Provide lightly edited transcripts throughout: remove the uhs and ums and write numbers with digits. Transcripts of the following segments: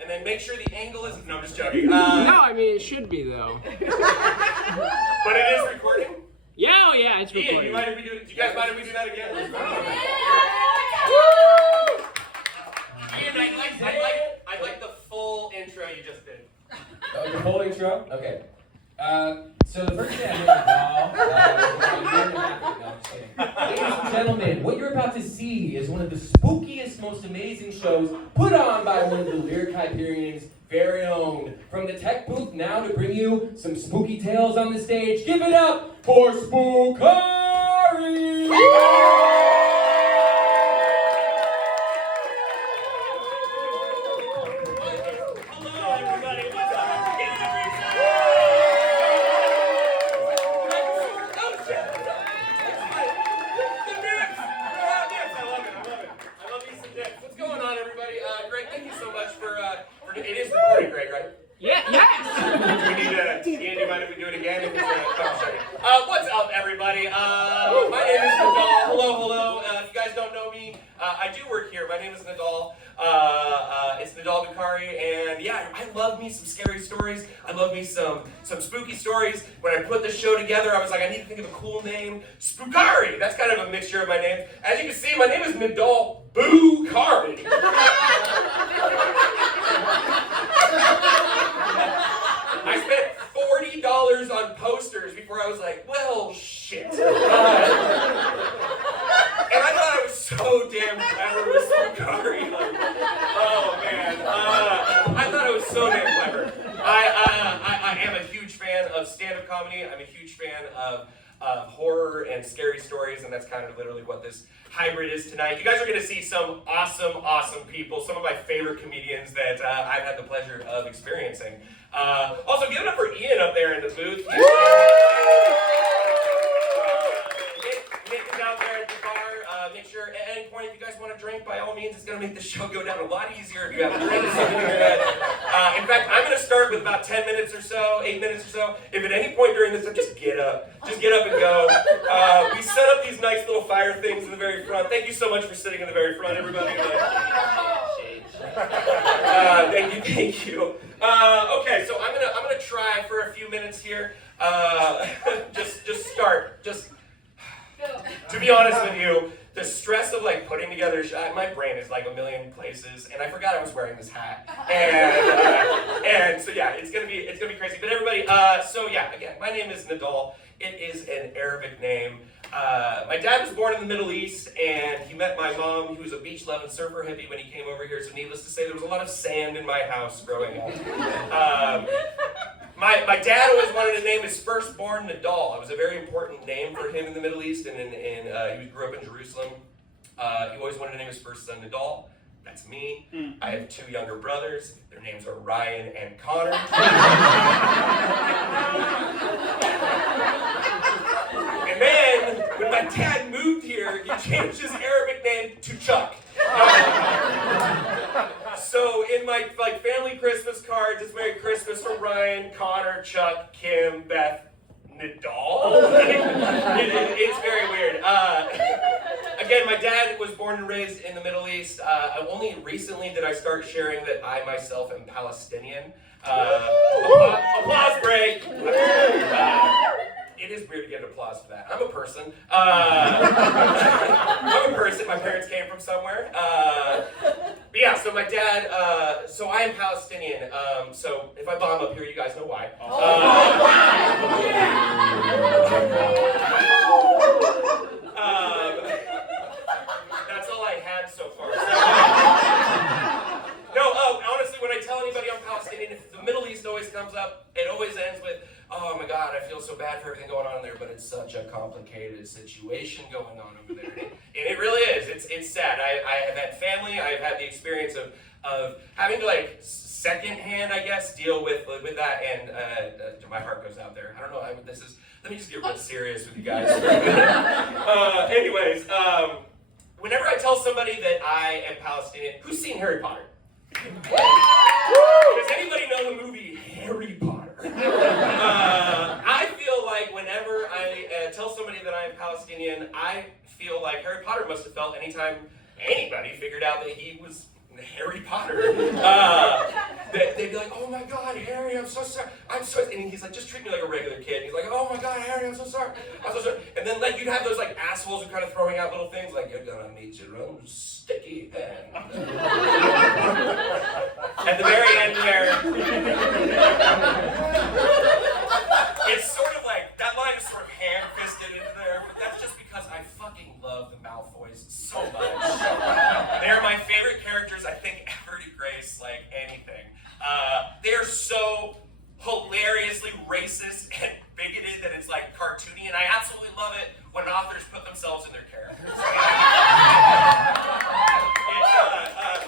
And then make sure the angle is... No, I'm just joking. No, I mean, it should be, though. But it is recording? Yeah, oh yeah, it's recording. Ian, you mind if we do it? Do you guys mind if we do that again? Ian, I'd like the full intro you just did. The whole intro? Okay. So the first thing I did was no, I'm just kidding. Ladies and gentlemen, what you're about to see is one of the spookiest, most amazing shows put on by one of the lyric Hyperion's very own. From the tech booth now to bring you some spooky tales on the stage, give it up for Spookhari! It is recording, Greg, right? Yeah, yes! Do we need to, Ian, do you mind if we do it again? What's up, everybody? My name is Nidal. Hello. If you guys don't know me, I do work here. My name is Nidal. It's Nidal Bukhari, and yeah, I love me some scary stories. I love me some spooky stories. When I put this show together, I was like, I need to think of a cool name. Spookhari! That's kind of a mixture of my names. As you can see, my name is Nidal Bukhari. I spent $40 on posters before I was like, well, shit. And I thought I was so damn clever with Spookhari. Like, oh, man. I thought I was so damn clever. I am a huge fan of stand-up comedy. I'm a huge fan of horror and scary stories, and that's kind of literally what this hybrid is tonight. You guys are going to see some awesome people, some of my favorite comedians that I've had the pleasure of experiencing. Also, give it up for Ian up there in the booth. Nick is out there at the bar. Make sure at any point, if you guys want to drink, by all means, it's going to make the show go down a lot easier if you have a drink. In fact, I'm going to start with about 10 minutes or so, 8 minutes or so. If at any point during this, just get up. Just get up and go. We set up these nice little fire things in the very front. Thank you so much for sitting in the very front, everybody. Thank you. Okay, so I'm gonna try for a few minutes here. Just start. To be honest with you, the stress of like putting together a shot, my brain is like a million places, and I forgot I was wearing this hat, and so yeah, it's gonna be crazy. But everybody, so yeah, again, my name is Nidal. It is an Arabic name. My dad was born in the Middle East, and he met my mom, who was a beach-loving surfer hippie, when he came over here. So needless to say, there was a lot of sand in my house growing up. My dad always wanted to name his firstborn Nidal. It was a very important name for him in the Middle East, and he grew up in Jerusalem. He always wanted to name his first son Nidal. That's me. I have two younger brothers. Their names are Ryan and Connor. And then, when my dad moved here, he changed his Arabic name to Chuck. So in my family Christmas cards, it's Merry Christmas from Ryan, Connor, Chuck, Kim, Beth, Nidal. It's very weird. Again, my dad was born and raised in the Middle East. Only recently did I start sharing that I myself am Palestinian. Applause break. It is weird to get an applause for that. I'm a person. I'm a person. My parents came from somewhere. But yeah, so my dad, so I am Palestinian. So if I bomb up here, you guys know why. That's all I had so far. Honestly, when I tell anybody I'm Palestinian, if the Middle East always comes up, it always ends with, oh my God, I feel so bad for everything going on there, but it's such a complicated situation going on over there. And it really is. It's sad. I have had family. I've had the experience of having to secondhand, I guess, deal with that, and my heart goes out there. I don't know. Let me just get real serious with you guys. Anyways, whenever I tell somebody that I am Palestinian, who's seen Harry Potter? Does anybody know the movie Harry Potter? I feel like whenever I tell somebody that I am Palestinian, I feel like Harry Potter must have felt anytime anybody figured out that he was Harry Potter. they'd be like, oh my God, Harry, I'm so sorry. I'm so, and he's like, just treat me like a regular kid. And he's like, oh my God, Harry, I'm so sorry. I'm so sorry. And then like you'd have those like assholes who kind of throwing out little things like, you're gonna meet your own sticky hand. At the very end there, it's sort of like, that line is sort of hand-fisted into there, but that's just because I fucking love the Malfoys so much. They're my favorite characters, I think, ever to grace, like, anything. They're so hilariously racist and bigoted that it's, like, cartoony, and I absolutely love it when authors put themselves in their characters.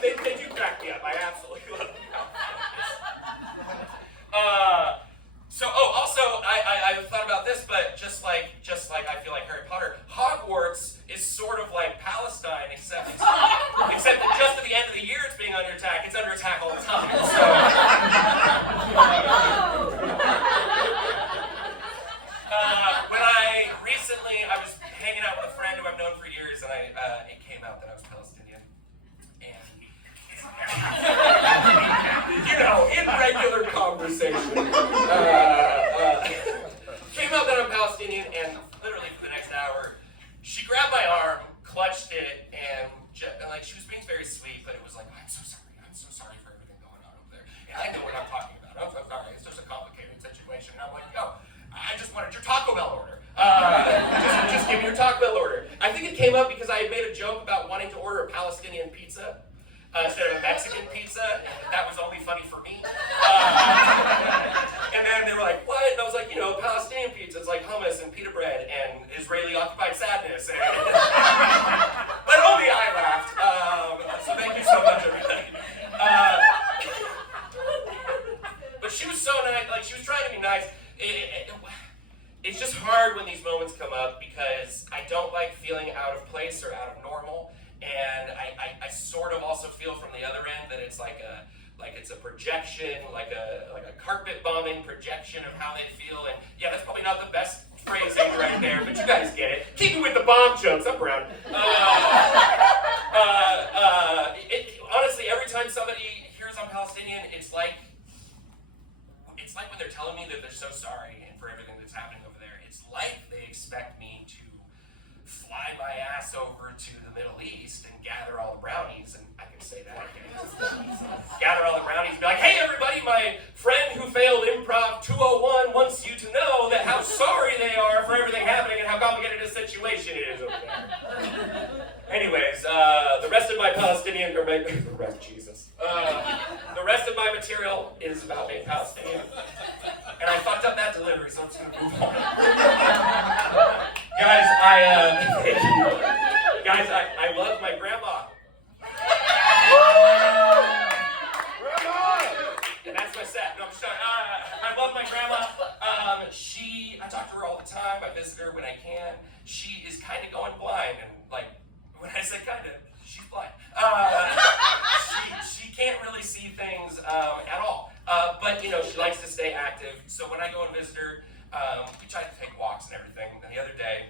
They do crack me up. I absolutely love the Malfoys. Also, I thought about this, but just like I feel like Harry Potter, Hogwarts is sort of like Palestine, except that just at the end of the year it's being under attack. It's under attack all the time. So. When I was hanging out with a friend who I've known for years, and it came out that I was Palestinian, and you know, in regular conversation, came out that I'm Palestinian, and literally for the next hour, she grabbed my arm, clutched it, and like she was being very sweet, but it was like, I'm so sorry for everything going on over there, and I know what I'm talking about. I'm so sorry. It's just a complicated situation. And I'm like, yo, I just wanted your Taco Bell order. Just give me your Taco Bell order. I think it came up because I had made a joke about wanting to order a Palestinian pizza instead of a Mexican pizza, and that was only funny for me. And then they were like, what? And I was like, you know, Palestinian pizza is like hummus and pita bread and Israeli-occupied sadness. But only I laughed. So thank you so much, everybody. But she was so nice. Like, she was trying to be nice. It's just hard when these moments come up because I don't like feeling out of place or out of normal. And I sort of also feel from the other end that it's like it's a projection, like a carpet bombing projection of how they feel. And yeah, that's probably not the best phrasing right there, but you guys get it. Keep it with the bomb jokes. I'm brown. Honestly, every time somebody hears I'm Palestinian, it's like when they're telling me that they're so sorry and for everything that's happening over there. It's like they expect me to fly my ass over to the Middle East and gather all the brownies, and I can say that again. Gather all the brownies and be like, hey everybody, my friend who failed Improv 201 wants you to know that how sorry they are for everything happening and how complicated a situation it is over there. Anyways, the rest of my Palestinian, the rest of my material is about being Palestinian. And I fucked up that delivery, so I'm just gonna move on. Guys, I love my grandma. And that's my set. No, I'm sorry. I love my grandma. I talk to her all the time. I visit her when I can. She is kind of going blind, and like when I say kind of, she's blind. She can't really see things at all. But you know, she likes to stay active. So when I go and visit her, we try to take walks and everything. And the other day,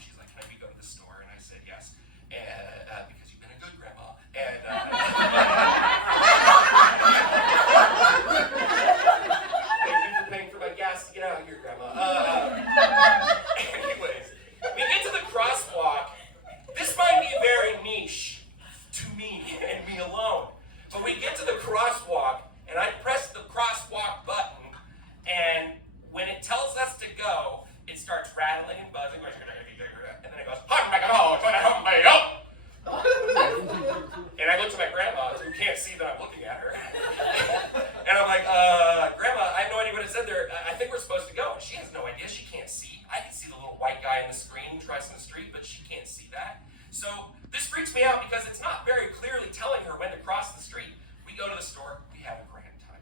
she's like, "Can we go to the store?" And I said, "Yes," and because you've been a good grandma. And thank you for paying for my gas to get out of here, Grandma. Anyways, we get to the crosswalk. This might be very niche to me and me alone, but we get to the crosswalk, and I press the crosswalk button, and when it tells us to go, it starts rattling and buzzing, and then it goes, and I look to my grandma, who can't see that I'm looking at her, and I'm like, Grandma, I have no idea what it said there. I think we're supposed to go. And she has no idea. She can't see. I can see the little white guy on the screen crossing the street, but she can't see that. So this freaks me out because it's not very clearly telling her when to cross the street. We go to the store. We have a grand time.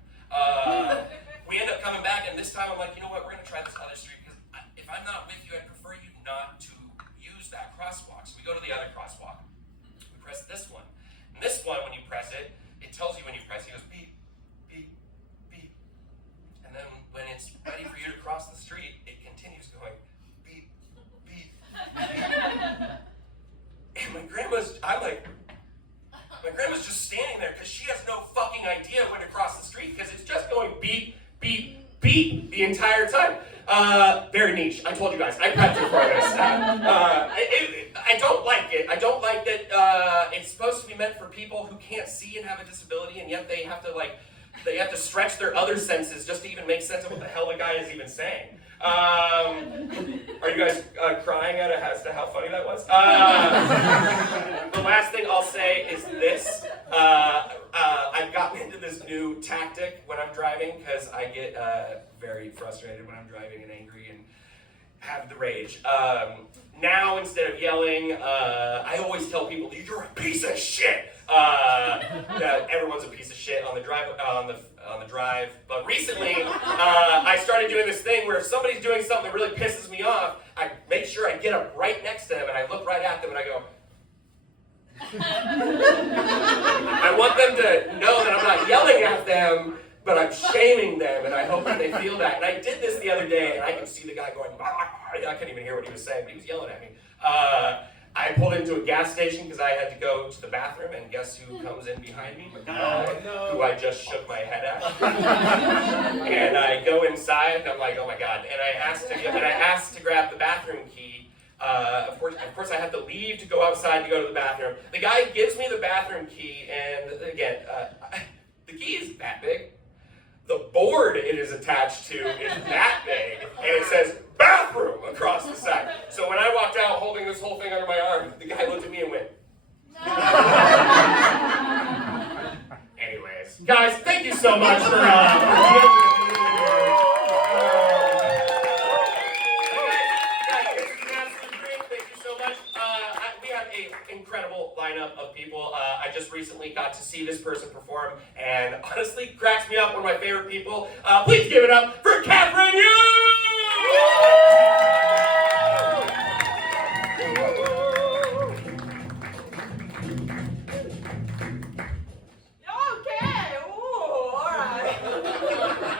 We end up coming back, and this time I'm like, you know what? We're going to try this other street because if I'm not with you, I'd prefer you not to use that crosswalk. So we go to the other crosswalk. We press this one. And this one, when you press it, it tells you when you press it. It goes beep, beep, beep. And then when it's ready for you to cross the street, it continues going beep, beep, beep. And my grandma's just standing there because she has no fucking fucking idea when to cross the street because it's just going beep, beep, beep the entire time. Very niche. I told you guys. I prepped you for this. I don't like it. I don't like that it's supposed to be meant for people who can't see and have a disability, and yet they have to stretch their other senses just to even make sense of what the hell the guy is even saying. Are you guys crying as to how funny that was? The last thing I'll say is this. I've gotten into this new tactic when I'm driving because I get very frustrated when I'm driving and angry and have the rage. Now, instead of yelling, I always tell people, "You're a piece of shit." Everyone's a piece of shit on the drive. But recently, I started doing this thing where if somebody's doing something that really pisses me off, I make sure I get up right next to them and I look right at them and I go. I want them to know that I'm not yelling at them, but I'm shaming them, and I hope that they feel that. And I did this the other day, and I could see the guy going, I couldn't even hear what he was saying, but he was yelling at me. I pulled into a gas station because I had to go to the bathroom, and guess who comes in behind me? The guy who I just shook my head at. And I go inside, and I'm like, oh my god. And I asked to grab the bathroom key. Of course, I have to leave to go outside to go to the bathroom. The guy gives me the bathroom key, and again, the key is that big. The board it is attached to is that big, and it says bathroom across the side. So when I walked out holding this whole thing under my arm, the guy looked at me and went. Anyways, guys, thank you so much for dealing with me. Incredible lineup of people. I just recently got to see this person perform, and honestly, cracks me up. One of my favorite people. Please give it up for Katherine Yoon! Okay. Ooh, all right.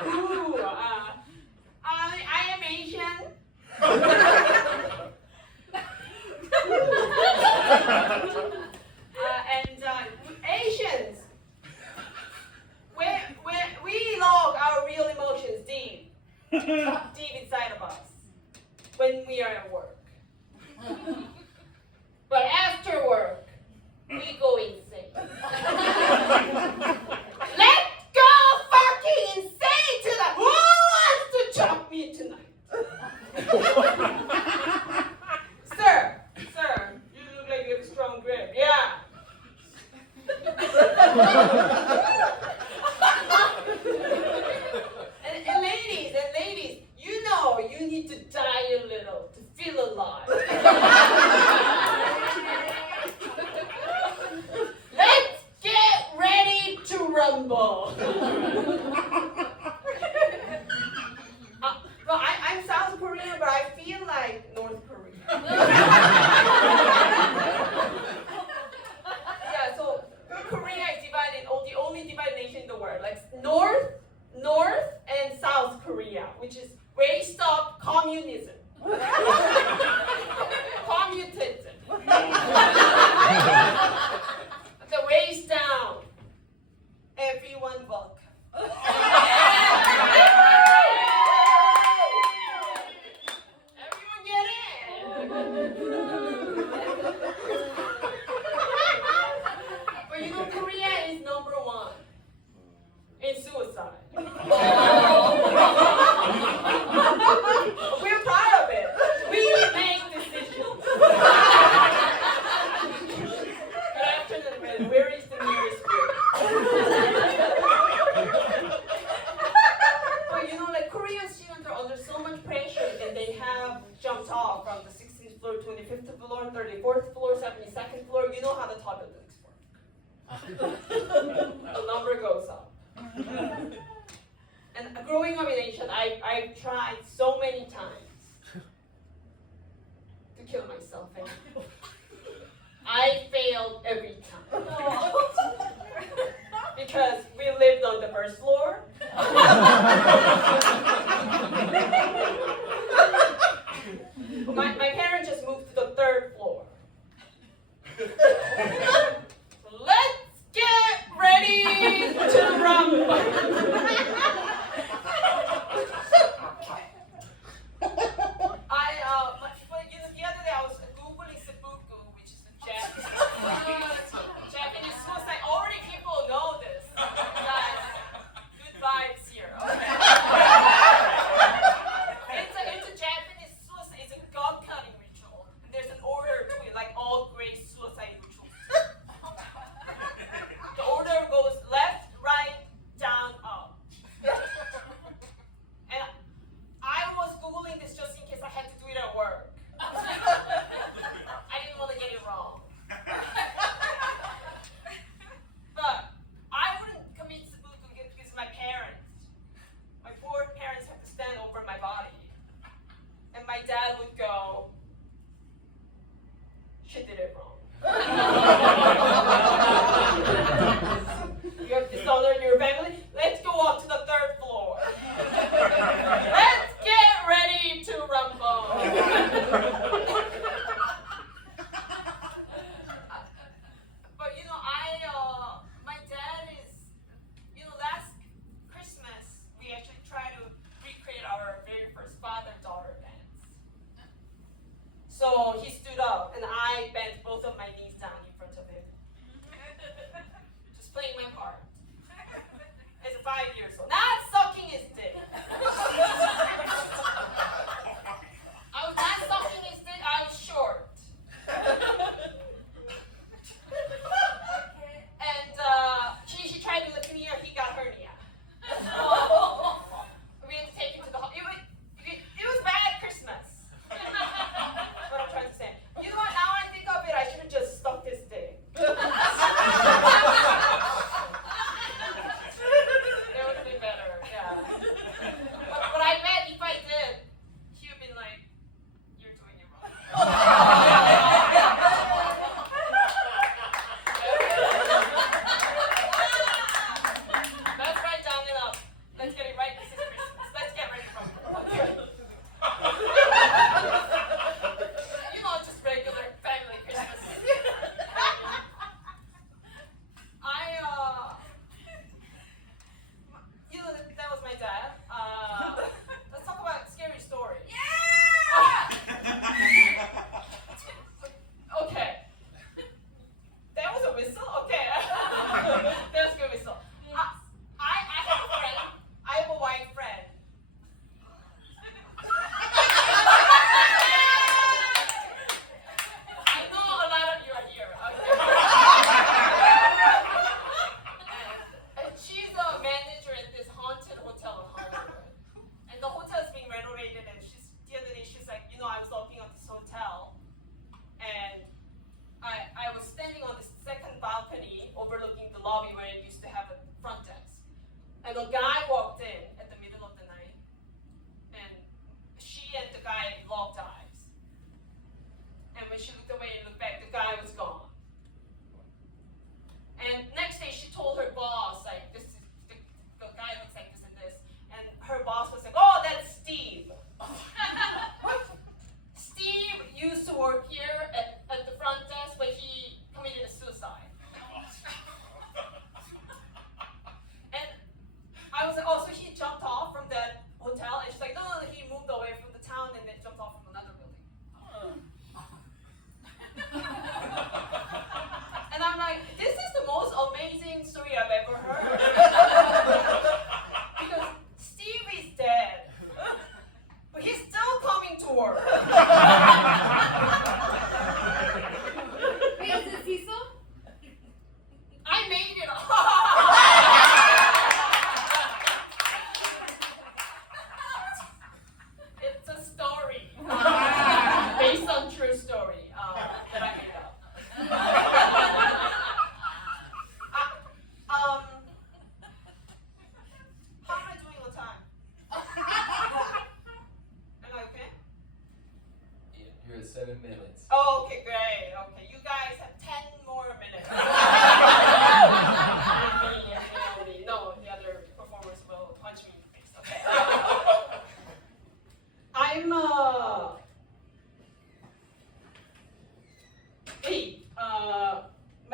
Ooh, I am Asian. Asians, we log our real emotions deep inside of us when we are at work. But after work, we go insane. Let's go fucking insane tonight. Who wants to chop me tonight? Sir, you look like you have a strong grip. Yeah. and ladies, you know you need to die a little to feel alive. Let's get ready to rumble. Well, I'm South Korean, but I feel like North Korea. Yeah, so Korea is divided, the only divided nation in the world, like North and South Korea, which is raised up communism. Communism. The raised down. Everyone vote. Everyone get in. But you know, Korea is number one in suicide. We're proud of it. We make decisions. Good afternoon, man. Where is the nearest school? But you know, like Korean students are under so much pressure that they have jumped off from the 16th floor, 25th floor, 34th floor, 72nd floor. You know how the toilet works. The number goes up. And growing up in Asia, I've tried so many times to kill myself. And I failed every time. Because we lived on the first floor. My parents just moved to the third floor. Let's get ready to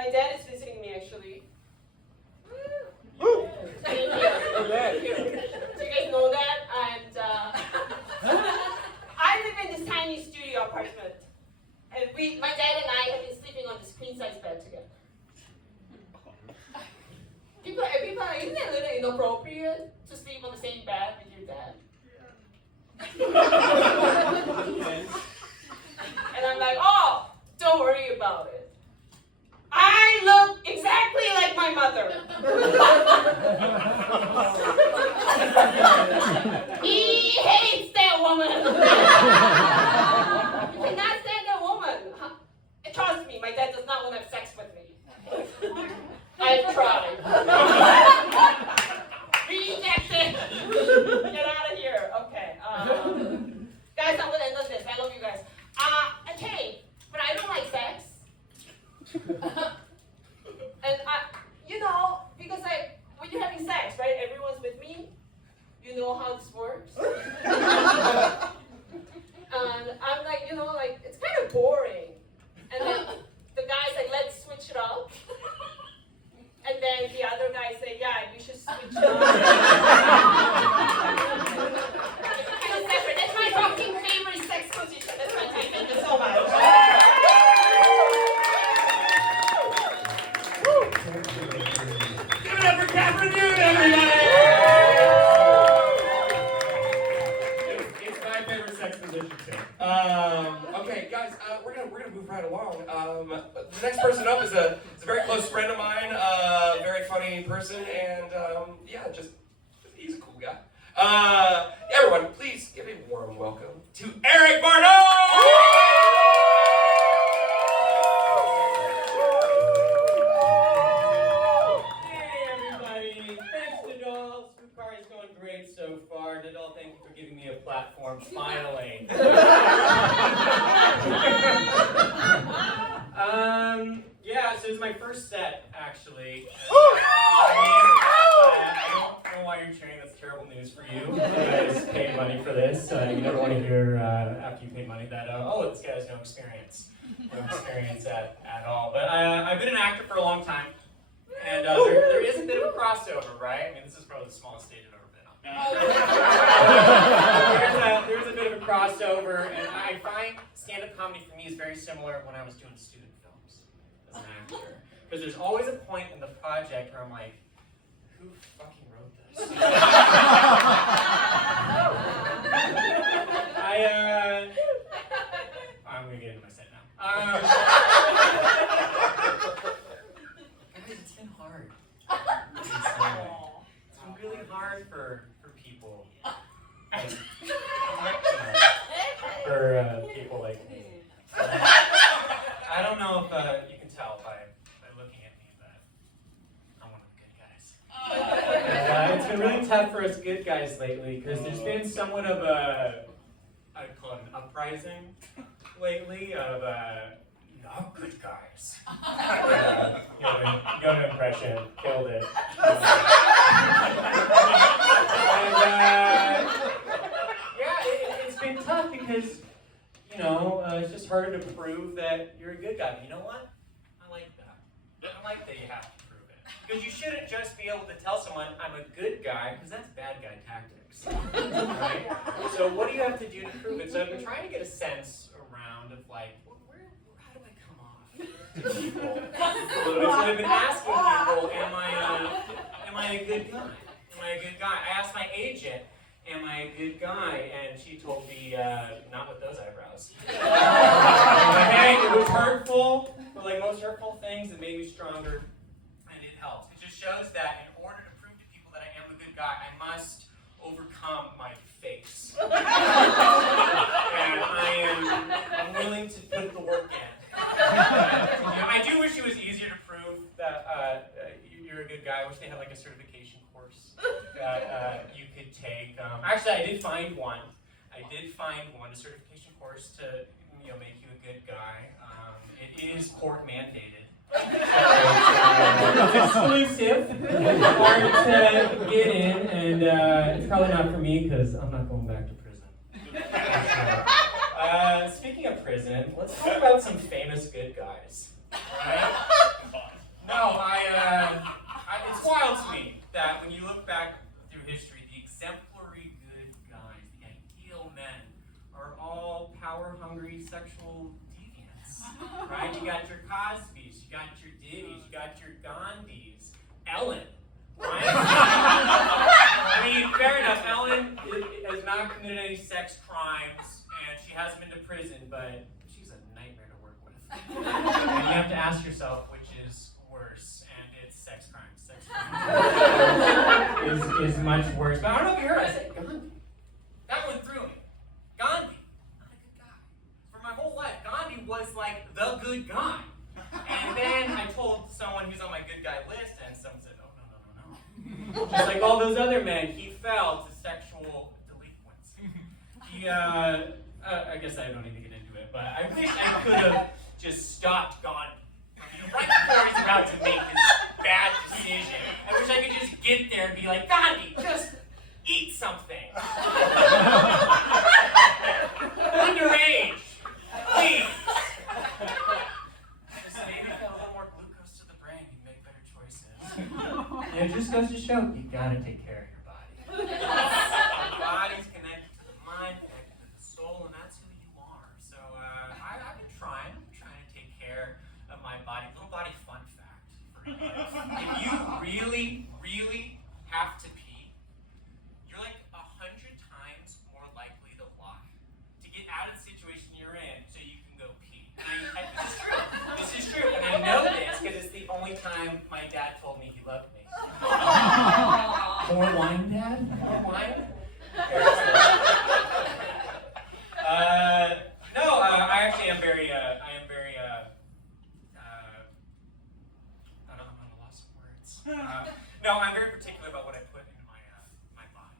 My dad is visiting me actually. Thank you. So you guys know that, and I live in this tiny studio apartment, and my dad and I have been sleeping on this queen size bed together. People, isn't it a little inappropriate to sleep on the same bed with your dad? And I'm like, oh, don't worry about it. I look exactly like my mother. He hates that woman. He cannot stand that woman. Trust me, my dad does not want to have sex with me. I've tried. Rejected. Get out of here. Okay. Guys, I'm gonna end on this. I love you guys. Okay, but I don't like sex. And because when you're having sex, right? Everyone's with me. You know how this works. And I'm like, it's kind of boring. And then the guy's like, let's switch it up. And then the other guy say, yeah, you should switch it up. Kind of separate. That's my fucking favorite sex position. That's my type. Thank you so much. Give it up for Katherine Yoon, everybody! It's my favorite sex position too. Okay, guys, we're gonna move right along. The next person up is a very close friend of mine, very funny person, and he's a cool guy. Everyone, please give a warm welcome to Eric Barnard! Hey everybody, thanks Nidal. Spookhari is going great so far. Nidal, thank you for giving me a platform, finally. So it's my first set, actually. I don't know why you're cheering, that's terrible news for you. You guys paid money for this. You never want to hear, after you paid money, that, this guy has no experience. No experience at all. But I've been an actor for a long time. And there is a bit of a crossover, right? I mean, this is probably the smallest stage I've ever been on. There's a bit of a crossover, and I find stand-up comedy for me is very similar when I was doing student films as an actor. Because there's always a point in the project where I'm like, who fucking wrote this? I'm going to get into my set now. It's been hard. It's been really hard for people. For people like me. I don't know if you can tell by looking at me that I'm one of the good guys. It's been really tough for us good guys lately because there's been somewhat of I'd call it an uprising lately of not good guys. Young impression, killed it. It's been tough because, it's just harder to prove that you're a good guy. But you know what? I like that. I like that you have to prove it. Because you shouldn't just be able to tell someone, I'm a good guy, because that's bad guy tactics. Right? So what do you have to do to prove it? So I've been trying to get a sense around of how do I come off to people? So I've been asking people, am I a good guy? Am I a good guy? I asked my agent, am I a good guy? And she told me, not with those eyebrows. Hey, it was hurtful, but like most hurtful things, it made me stronger, and it helped. It just shows that in order to prove to people that I am a good guy, I must overcome my face. And I'm willing to put the work in. I do wish it was easier to prove that you're a good guy. I wish they had like a certification course that you could take. Actually, I did find one. A certification course to make you a good guy. It is court mandated. So it's exclusive. Hard to get in, and it's probably not for me because I'm not going back to prison. Speaking of prison, let's talk about some famous good guys. Right? got your Diddy's, you got your Gandhis. Ellen, right? I mean, fair enough. Ellen has not committed any sex crimes, and she hasn't been to prison, but she's a nightmare to work with. And you have to ask yourself which is worse, and it's sex crimes. Sex crimes is much worse. But I don't know if you heard, I said Gandhi. That went through me. Gandhi, not a good guy. For my whole life, Gandhi was like the good guy. And then I told someone who's on my good guy list, and someone said, oh, no. Just like all those other men, he fell to sexual delinquency. He, I guess I don't need to get into it, but I wish I could have just stopped Gandhi. Right before he's about to make his bad decision. I wish I could just get there and be like, Gandhi, just eat something. Underage, please. Just maybe get a little more glucose to the brain, you make better choices. It just goes to show, you gotta take care of your body. Your body's connected to the mind, connected to the soul, and that's who you are. So I've been trying to take care of my body. Little body fun fact for you. If you really, really have to pee, you're like 100 times more likely to lie to get out of the situation you're in so you can go pee. And this is true. This is true. And I know this because it's the only time my dad told me he loved me. More wine, Dad? More wine? No, I actually am very, I'm at a loss of words. No, I'm very particular about what I put into my body.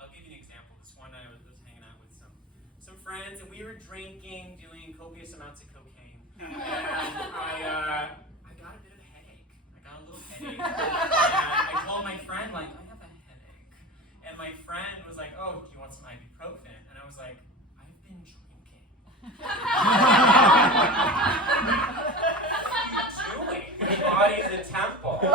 I'll give you an example. This one, I was hanging out with some friends, and we were drinking, doing copious amounts of cocaine, and I got a bit of a headache. I got a little headache, and I told my friend, like, I have a headache, and my friend was like, oh, do you want some ibuprofen? And I was like, I've been drinking. What are you doing? Your body's a temple. I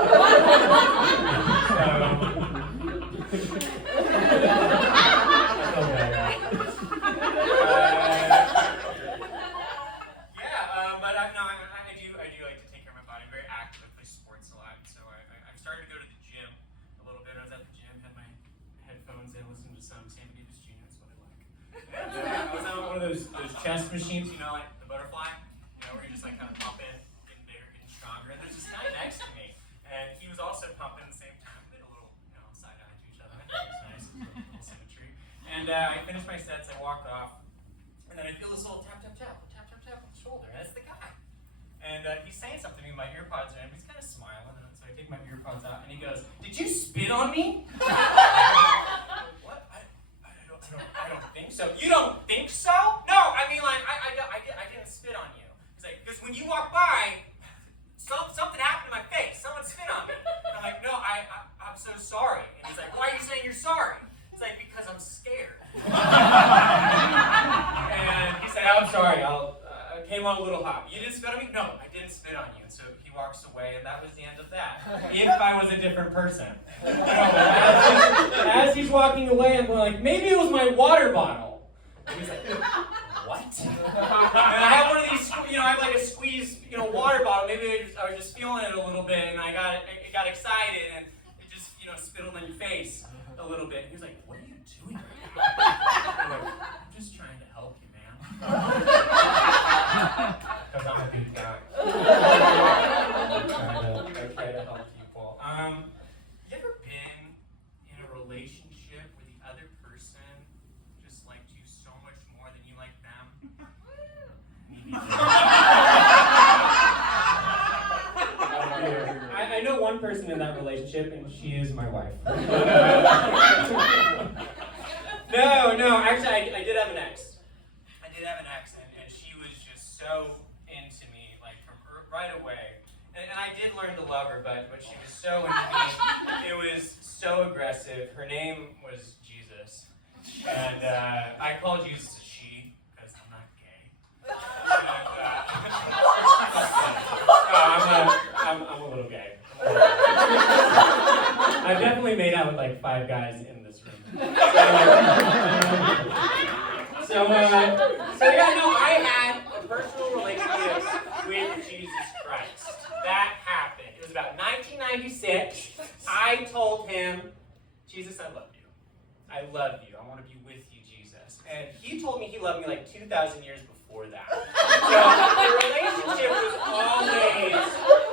do like to take care of my body. I'm very active. I play sports a lot, so I've started to go to the gym a little bit. I was at the gym, had my headphones in, listened to some Sammy Davis Jr. That's what I like. And I was on one of those chest machines, you know, like the butterfly, you know, where you're just like kind of pumping, getting bigger, getting stronger. And there's this guy next to me, and he was also pumping at the same time. We did a little, you know, side eye to each other. I thought it was nice, a little symmetry. And I finished my sets, I walked off, and then I feel this little tap, tap, tap on the shoulder. And it's the guy. And he's saying something to me, my earpods are in, he's kind of smiling, and so I take my earpods out, and he goes, did you spit on me? What? I don't think so. You don't think so? No, I mean, like, I didn't spit on you. He's like, because when you walk by, something happened to my face. Someone spit on me. And I'm like, no, I'm so sorry. And he's like, why are you saying you're sorry? It's like, because I'm scared. And he said, I'm sorry, I came on a little hot. You didn't spit on me? No, I didn't spit on you. And so he walks away, and that was the end of that. If I was a different person. You know, as he's walking away, I'm going like, maybe it was my water bottle. And he's like, what? And I have one of these, you know, I have like a squeeze, you know, water bottle. Maybe I was just feeling it a little bit, and I got excited, and it just, you know, spittled on your face a little bit. And he was like, what are you doing? I'm like, I'm just trying to help you, man. Because I'm a big guy. I try to help people. You ever been in a relationship where the other person just liked you so much more than you liked them? I know one person in that relationship, and she is my wife. No, actually, I did have an ex. And she was just so into me, like from right away. And I did learn to love her, but she was so into me. It was so aggressive. Her name was Jesus. And I call Jesus a she, because I'm not gay. And, I'm a little gay. I've definitely made out with like 5 guys in this room. So yeah, no, I had a personal relationship with Jesus Christ. like you sit, I told him, Jesus, I love you. I love you. I want to be with you, Jesus. And he told me he loved me like 2,000 years before that. So the relationship was always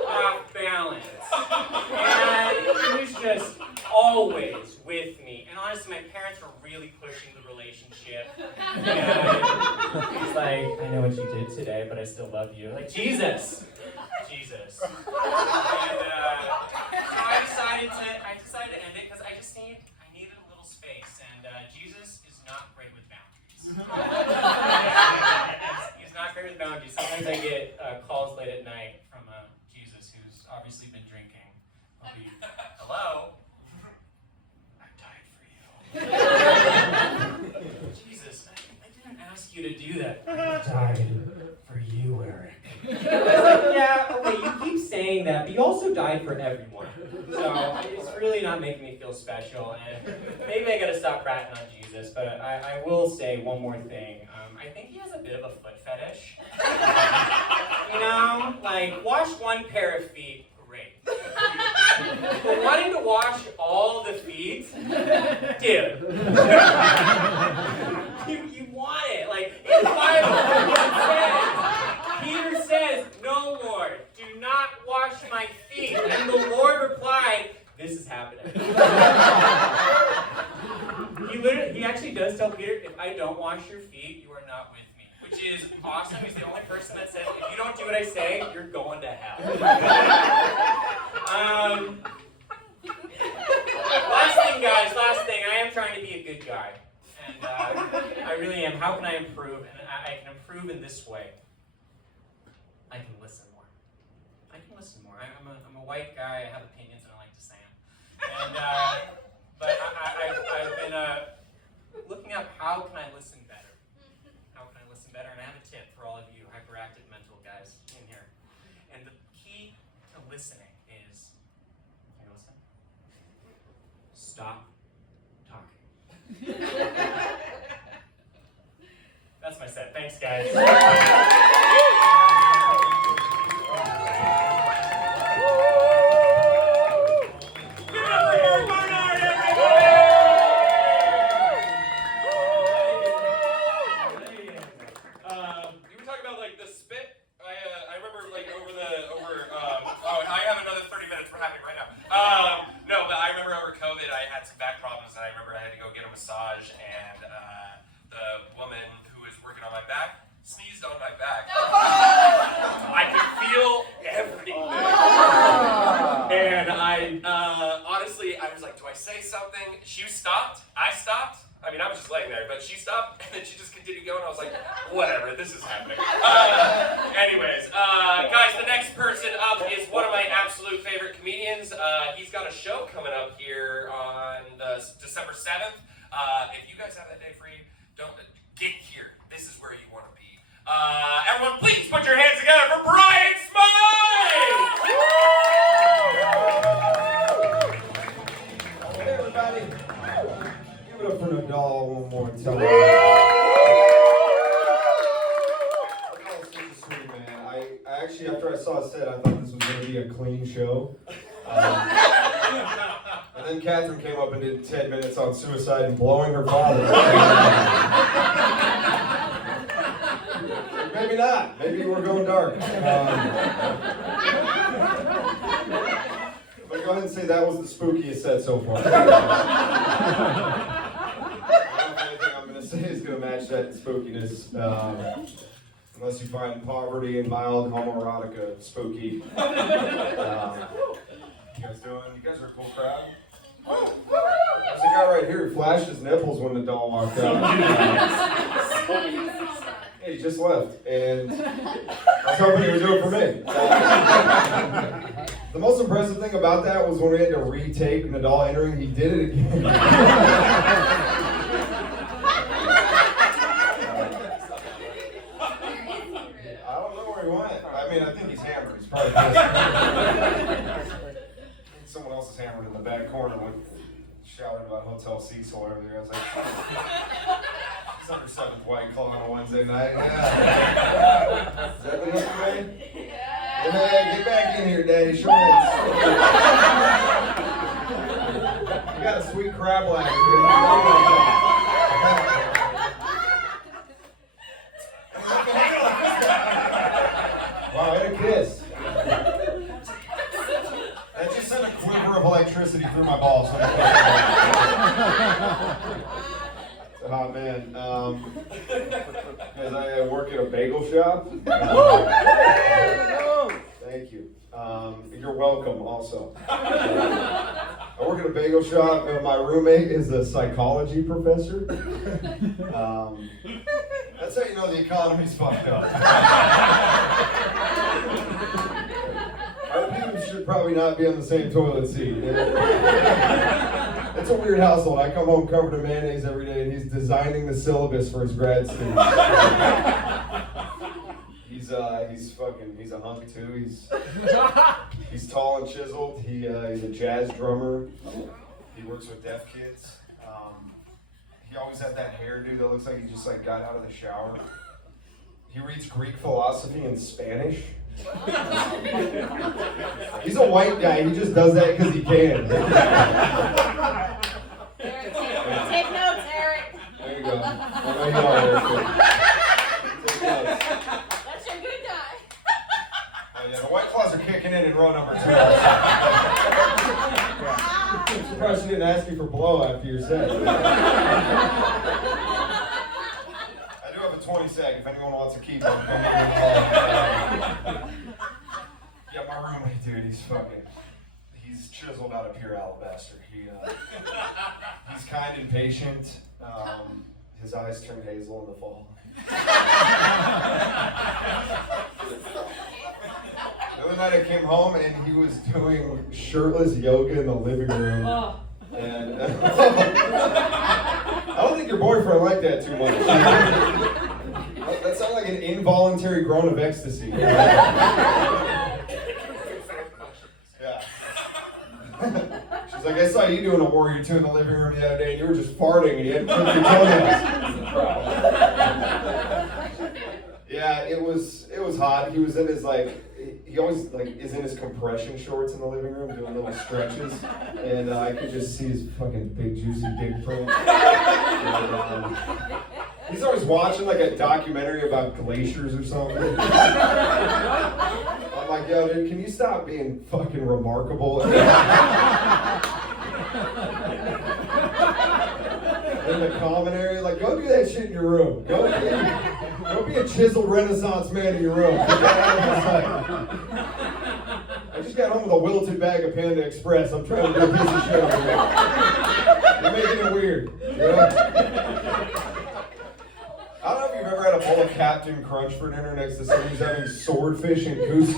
off balance. And he was just always with me. And honestly, my parents were really pushing the relationship. And he's like, I know what you did today, but I still love you. Like, Jesus. Jesus. And so I decided to end it because I needed a little space. And Jesus is not great with boundaries. He's not great with boundaries. Sometimes I get calls late at night from Jesus, who's obviously been drinking. I'll be, hello? I died for you. Jesus, I didn't ask you to do that. I died for you, Eric. I was like, yeah, okay, you keep saying that, but you also died for everyone. So it's really not making me feel special, and maybe I gotta stop ratting on Jesus, but I will say one more thing. I think he has a bit of a foot fetish. You know, like, wash one pair of feet, great. But wanting to wash all the feet, dude. You want it. Like, in the Bible, Peter says, no, Lord, do not wash my feet. And the Lord replied, this is happening. He actually does tell Peter, if I don't wash your feet, you are not with me. Which is awesome. He's the only person that says, if you don't do what I say, you're going to hell. Last thing. I am trying to be a good guy. And I really am. How can I improve? And I can improve in this way. I can listen more. I'm a white guy. I have opinions and I like to say them. And but I've been looking up how can I listen better. And I have a tip for all of you hyperactive mental guys in here. And the key to listening is, can you listen? Stop talking. That's my set. Thanks, guys. Massage, and the woman who was working on my back sneezed on my back. I could feel everything. And I honestly, I was like, do I say something? She stopped. I stopped. I mean, I was just laying there, but she stopped, and then she just continued going. I was like, whatever, this is happening. Anyways, guys, the next person up is one of my absolute favorite comedians. He's got a show coming up here on December 7th. If you guys have that day free, don't get here. This is where you want to be. Everyone, please put your hands together for Brian Smight! Hey, everybody. Give it up for Nidal one more time. Sweet, man. I actually, after I saw a set, I thought this was going to be a clean show. And then Katherine came up and did 10 minutes on suicide and blowing her father. Maybe not. Maybe we're going dark. But go ahead and say that was the spookiest set so far. I don't know if anything I'm going to say is going to match that spookiness. Unless you find poverty and mild homoerotica spooky. You guys doing? You guys are a cool crowd. There's a guy right here who flashed his nipples when the doll walked out. Hey, he just left, and I was hoping he would do it for me. The most impressive thing about that was when we had to retake Nidal entering, he did it again. I don't know where he went. I mean, I think he's hammered. He's probably pissed. Someone else is hammered in the back corner when shouting about Hotel Cecil over there. I was like, it's under 7th White Claw on a Wednesday night. Yeah. Is that what he's doing? Yeah. Hey, get back in here, Daddy. Sure is. got a sweet crab leg. Wow, and a kiss. That just sent a quiver of electricity through my balls. Oh man, because I work at a bagel shop. Thank you. You're welcome also. I work at a bagel shop and my roommate is a psychology professor. That's how you know the economy's fucked up. Our people should probably not be on the same toilet seat. It's a weird household. I come home covered in mayonnaise every day, and he's designing the syllabus for his grad students. He's a hunk too. He's tall and chiseled. He's a jazz drummer. He works with deaf kids. He always had that hairdo that looks like he just got out of the shower. He reads Greek philosophy in Spanish. He's a white guy. He just does that because he can. Eric, take notes, Eric. There you go. I know you are, Eric. Take notes. That's your good guy. Yeah, the White Claws are kicking in row number 2. I'm surprised you didn't ask me for blow after your set. I do have a 20 sec if anyone wants to keep it. Yeah, my roommate, dude, he's chiseled out of pure alabaster. He's kind and patient. His eyes turn hazel in the fall. The other night I came home and he was doing shirtless yoga in the living room. And I don't think your boyfriend liked that too much. That sounded like an involuntary groan of ecstasy. Yeah. She's like, I saw you doing a Warrior 2 in the living room the other day and you were just farting and you had to clip your toenails. Yeah, it was hot. He was in his he always is in his compression shorts in the living room doing little stretches, and I could just see his fucking big juicy dick print. And, he's always watching a documentary about glaciers or something. I'm like, yo, dude, can you stop being fucking remarkable? In the common area, go do that shit in your room. Go be a chiseled Renaissance man in your room. Get out of my sight. I just got home with a wilted bag of Panda Express. I'm trying to do a piece of shit over here. You're making it weird. You know? I don't know if you've ever had a bowl of Captain Crunch for dinner next to somebody who's having swordfish and couscous.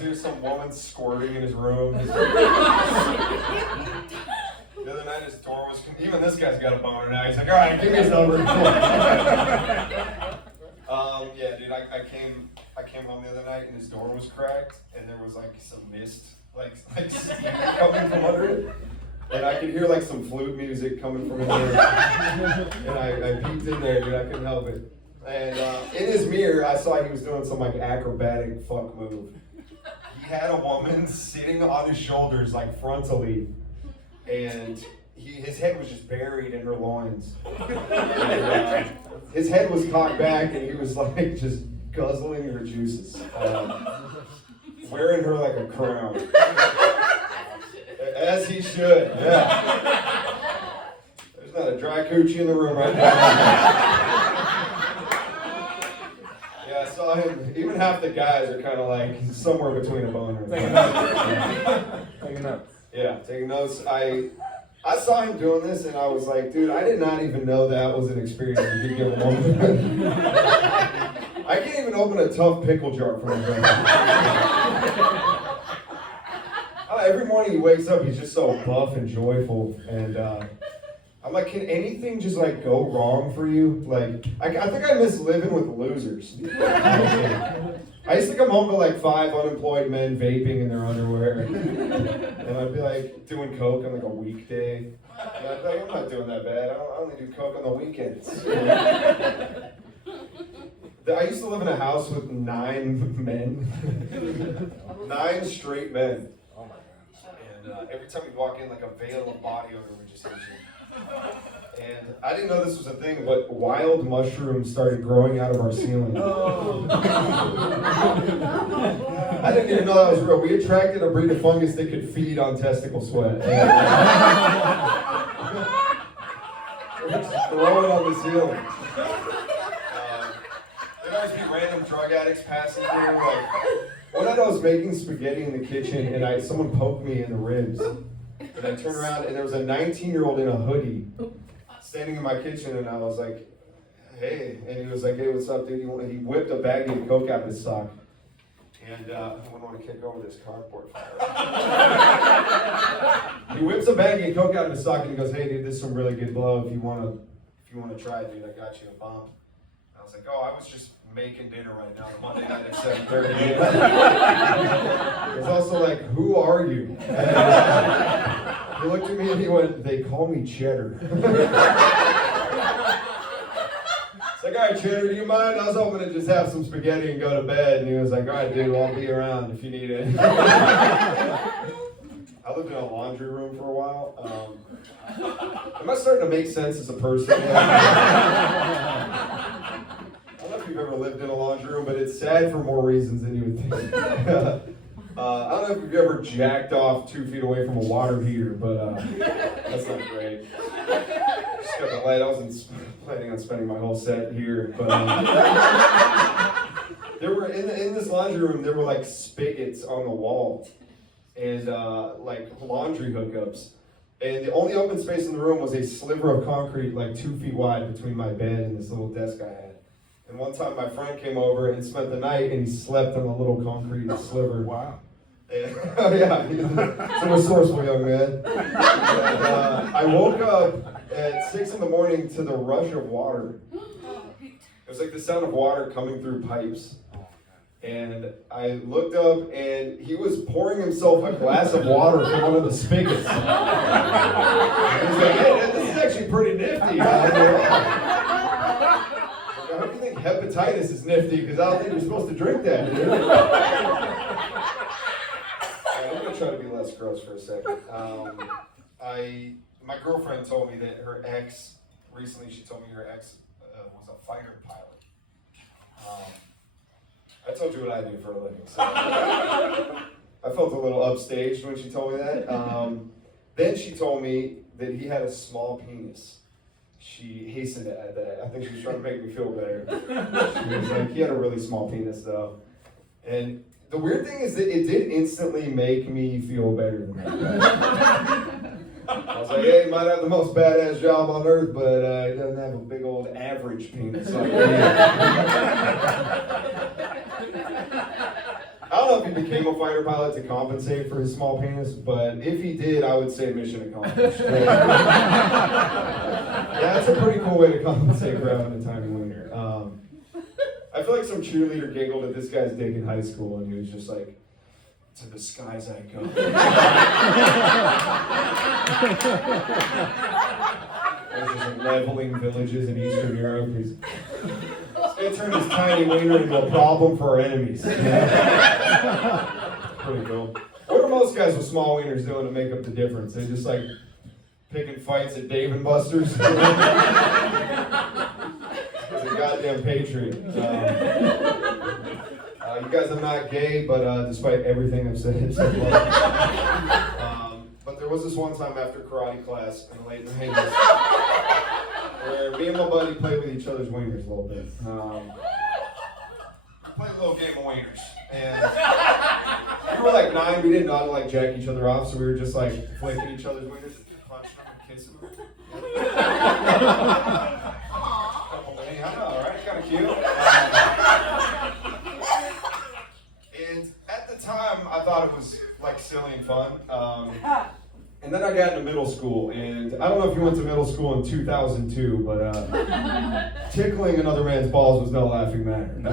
Hear some woman squirting in his room. The other night his door was, even this guy's got a boner now. He's like, all right, give me his number. Yeah, dude, I came home the other night and his door was cracked and there was some mist, steam coming from under it. And I could hear some flute music coming from in there. And I peeked in there, dude, I couldn't help it. And in his mirror, I saw he was doing some acrobatic fuck move. He had a woman sitting on his shoulders frontally, and his head was just buried in her loins. And, his head was cocked back, and he was just guzzling her juices, wearing her like a crown, as he should. Yeah. There's not a dry coochie in the room right now. I saw him, even half the guys are kind of somewhere between a boner. Taking notes. Yeah, taking notes. I saw him doing this and I was like, dude, I did not even know that was an experience you could give a woman. I can't even open a tough pickle jar for my friend. Every morning he wakes up, he's just so buff and joyful, and I'm like, can anything just go wrong for you? I think I miss living with losers. I used to come home to 5 unemployed men vaping in their underwear, and I'd be doing coke on a weekday. And I'd be I'm not doing that bad. I only do coke on the weekends. I used to live in a house with 9 men. 9 straight men. Oh my god. And every time you'd walk in, like a veil of body odor would just hit you. And I didn't know this was a thing, but wild mushrooms started growing out of our ceiling. Oh. I didn't even know that was real. We attracted a breed of fungus that could feed on testicle sweat. Just throw it on the ceiling. There'd always be random drug addicts passing through. Like, one night I was making spaghetti in the kitchen and someone poked me in the ribs. And I turned around and there was a 19-year-old in a hoodie standing in my kitchen, and I was like, hey. And he was like, hey, what's up, dude? He whipped a baggie of Coke out of his sock. And I wouldn't want to kick over this cardboard fire. He whips a baggie of Coke out of his sock and he goes, hey, dude, this is some really good blow. If you want to try it, dude, I got you a bump. And I was like, oh, I was just making dinner right now on Monday night at 7:30. It was also like, who are you? And he looked at me and he went, they call me Cheddar. It's like, all right, Cheddar, do you mind? I was hoping to just have some spaghetti and go to bed. And he was like, all right, dude, I'll be around if you need it. I lived in a laundry room for a while. Am I starting to make sense as a person? I don't know if you've ever lived in a laundry room, but it's sad for more reasons than you would think. I don't know if you've ever jacked off 2 feet away from a water heater, but that's not great. Just got the light. I wasn't planning on spending my whole set here, but there were in this laundry room there were like spigots on the wall and like laundry hookups. And the only open space in the room was a sliver of concrete like 2 feet wide between my bed and this little desk I had. And one time my friend came over and spent the night and he slept on a little concrete sliver. Wow. And, oh yeah, he's a resourceful young man. And, I woke up at 6 in the morning to the rush of water. It was like the sound of water coming through pipes. And I looked up and he was pouring himself a glass of water from one of the spigots. He was like, hey, this is actually pretty nifty. I hope you think hepatitis is nifty because I don't think you're supposed to drink that, dude. I'm going to try to be less gross for a second. My girlfriend told me that her ex, recently she told me her ex was a fighter pilot. I told you what I do for a living, so I felt a little upstaged when she told me that. Then she told me that he had a small penis. She hastened to add that. I think she was trying to make me feel better. She was like, he had a really small penis though. And the weird thing is that it did instantly make me feel better than that. I was like, hey, he might have the most badass job on earth, but he doesn't have a big old average penis like me. I don't know if he became a fighter pilot to compensate for his small penis, but if he did, I would say mission accomplished. That's a pretty cool way to compensate for having a tiny wiener. I feel like some cheerleader giggled at this guy's dick in high school, and he was just like, to the skies I go. There's just leveling villages in Eastern Europe. He's going to turn his tiny wiener into a problem for our enemies. Pretty cool. What are most guys with small wieners doing to make up the difference? They just like picking fights at Dave and Buster's? He's a goddamn patriot. You guys are not gay, but despite everything I've said so far. But there was this one time after karate class in the late 90s where me and my buddy played with each other's wieners a little bit. We played a little game of wieners. And we were like 9, we didn't know how to like jack each other off, so we were just like flicking each other's wieners, punching them and kissing them. I know, right? Kind of cute. And at the time, I thought it was like silly and fun. And then I got into middle school, and I don't know if you went to middle school in 2002, but tickling another man's balls was no laughing matter. I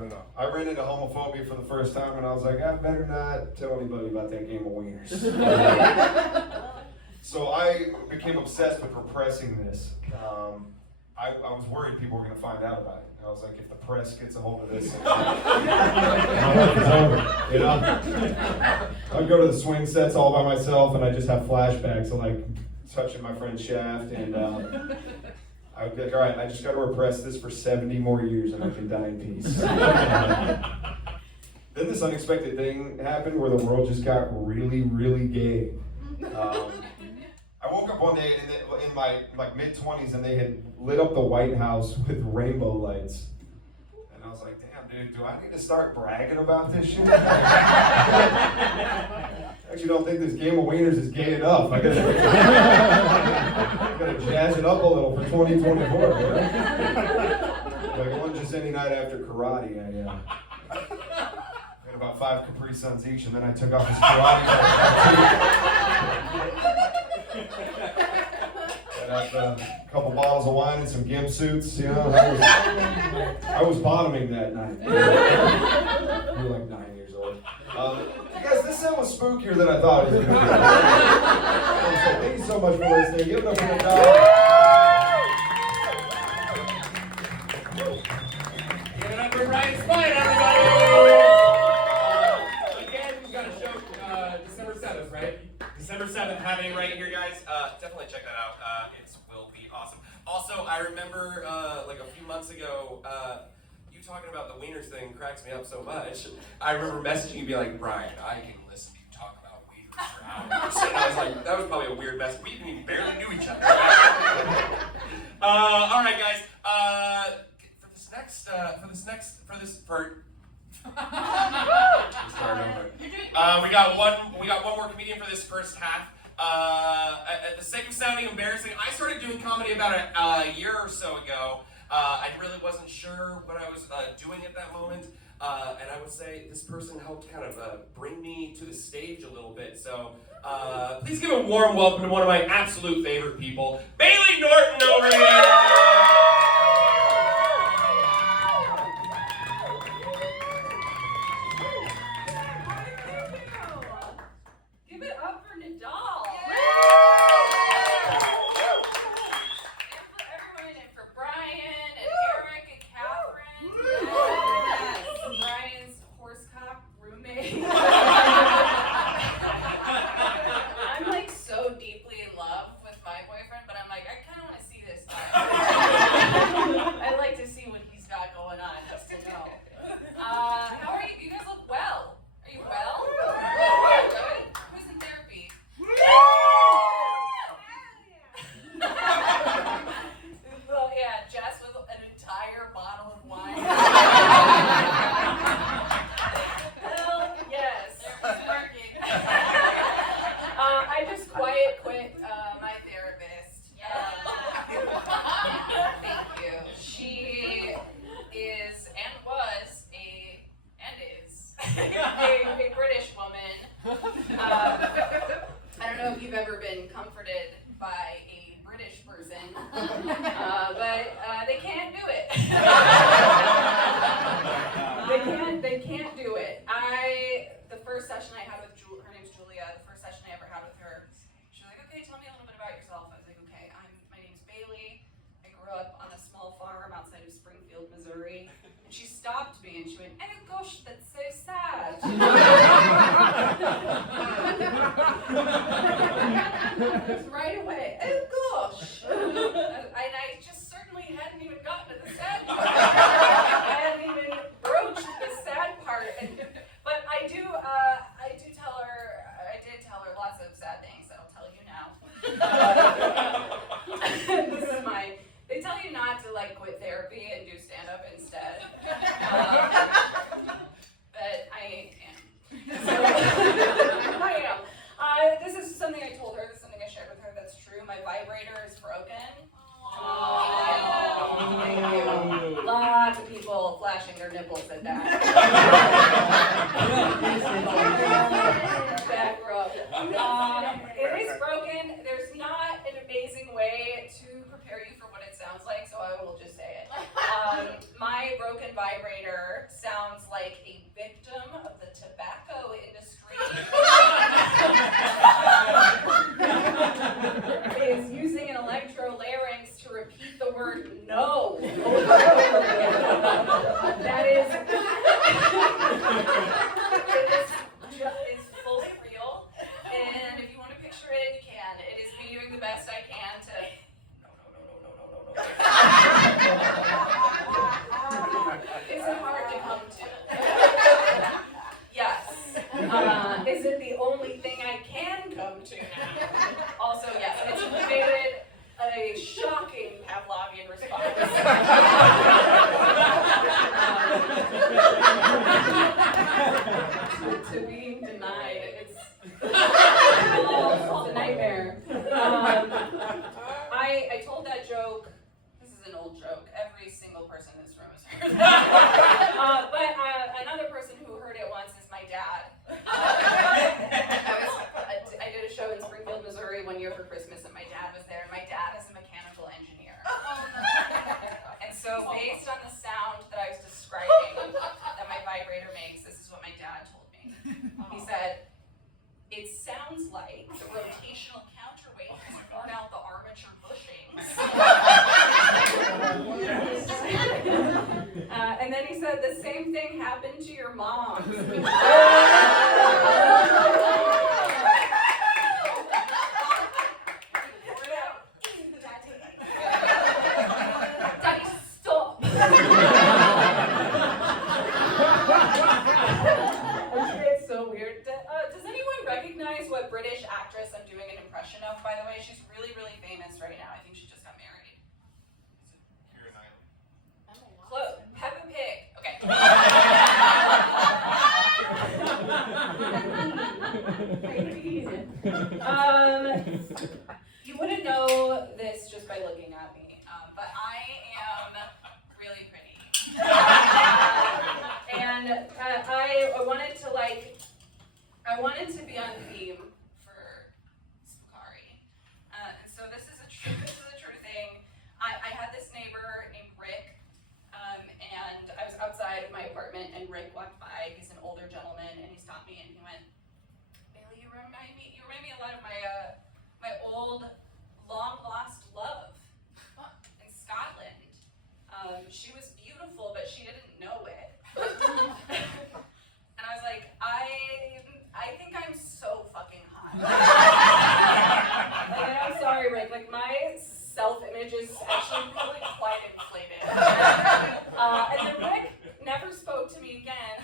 don't know. I ran into homophobia for the first time, and I was like, I better not tell anybody about that game of wieners. So I became obsessed with repressing this. I I was worried people were going to find out about it. I was like, if the press gets a hold of this, my life is over, you know? I'd go to the swing sets all by myself, and I just have flashbacks of like touching my friend's shaft, and I would be like, all right, I just got to repress this for 70 more years, and I can die in peace. Then this unexpected thing happened where the world just got really, really gay. I woke up one day in my like mid-20s, and they had lit up the White House with rainbow lights. And I was like, damn, dude, do I need to start bragging about this shit? I actually don't think this game of wieners is gay enough. I gotta jazz it up a little for 2024, right? Like, it wasn't just any night after karate. I had about 5 Capri Suns each, and then I took off his karate and I had a couple bottles of wine and some gimp suits, you know. I was bottoming that night. We were like 9 years old. You guys, this set was spookier than I thought it was going to be. So thank you so much for listening. Give it up for Nidal. Give it up for Brian Smight, everybody! Again, we've got a show December 7th, right? December 7th, happening right here, guys. Definitely check that out. It will be awesome. Also, I remember like a few months ago, you talking about the wieners thing cracks me up so much. I remember messaging you, be like, Brian, I can listen to you talk about wieners for hours. And I was like, that was probably a weird message. We barely knew each other. All right, guys. We got one more comedian for this first half. At the sake of sounding embarrassing, I started doing comedy about a year or so ago. I really wasn't sure what I was doing at that moment, and I would say this person helped kind of bring me to the stage a little bit. So please give a warm welcome to one of my absolute favorite people, Bailey Norton over here. Give it up for Nidal. And for everyone, and for Brian, and Eric, and Catherine. Yes. Brian's horsecock roommate. I'm like so deeply in love with my boyfriend, but I'm like, I kind of want to see this guy. I'd like to see what he's got going on, just to know. How are you? You guys look well. Are you well? Good. Who's in therapy? Well, yeah, Jess with an entire bottle of wine. Hell yes. It's working. I just quiet quit my therapist. Thank you. She is and was a British woman. I don't know if you've ever been comforted by a British person, but they can't do it. They can't do it. The first session I had with her name's Julia. The first session I ever had with her, she was like, "Okay, tell me a little bit about yourself." I was like, "Okay, my name's Bailey. I grew up on a small farm outside of Springfield, Missouri." And she stopped me and she went, "Oh gosh, that's so sad." Just right away, "Oh gosh." And I just certainly hadn't even gotten to the sad part. I hadn't even broached the sad part. But I did tell her lots of sad things that I'll tell you now. This is mine. They tell you not to like quit therapy and do stand-up instead. But I am. So, I am. This is something I told her, this is something I shared with her that's true. My vibrator is broken. Thank you. Lots of people flashing their nipples at that. Back row. It is broken. There's not an amazing way to prepare you for what it sounds like, so I will just say it. My broken vibrator sounds like a victim of the tobacco industry. Is using an electrolarynx to repeat the word word no over and over again. That is, it's fully real, and if you want to picture it, you can. It is me doing the best I can to. Is it hard to come to? Yes. Is it the only thing I can come to now? Also, yes. It's created a shocking Pavlovian response. to being denied. It's a nightmare. I told that joke. This is an old joke. Every single person in this room has heard that. But another person who heard it once is my dad. I did a show in Springfield, Missouri one year for Christmas, and my dad was there. And my dad is a mechanical engineer. And so, based on the sound that I was describing that my vibrator makes, this is what my dad told me. He said, "It sounds like the rotational counterweight has worn out the armature bushings." And then he said, "The same thing happened to your mom." Daddy, stop. It's so weird. Does anyone recognize what British actress I'm doing an impression of, by the way? She's really, really famous right now. I think she just got married. Close. Peppa Pig. Okay. You wouldn't know this just by looking at me, but I am really pretty. And I wanted to be on theme for Spookhari. And so this is a true thing. I had this neighbor named Rick, and I was outside of my apartment, and Rick walked by. He's an older gentleman, and he stopped me, and he went, "Bailey, you remind me a lot of my old, long-lost love in Scotland. She was beautiful, but she didn't know it." And I was like, I think I'm so fucking hot. Like, I'm sorry, Rick. Like, my self-image is actually really quite inflated. And then Rick never spoke to me again,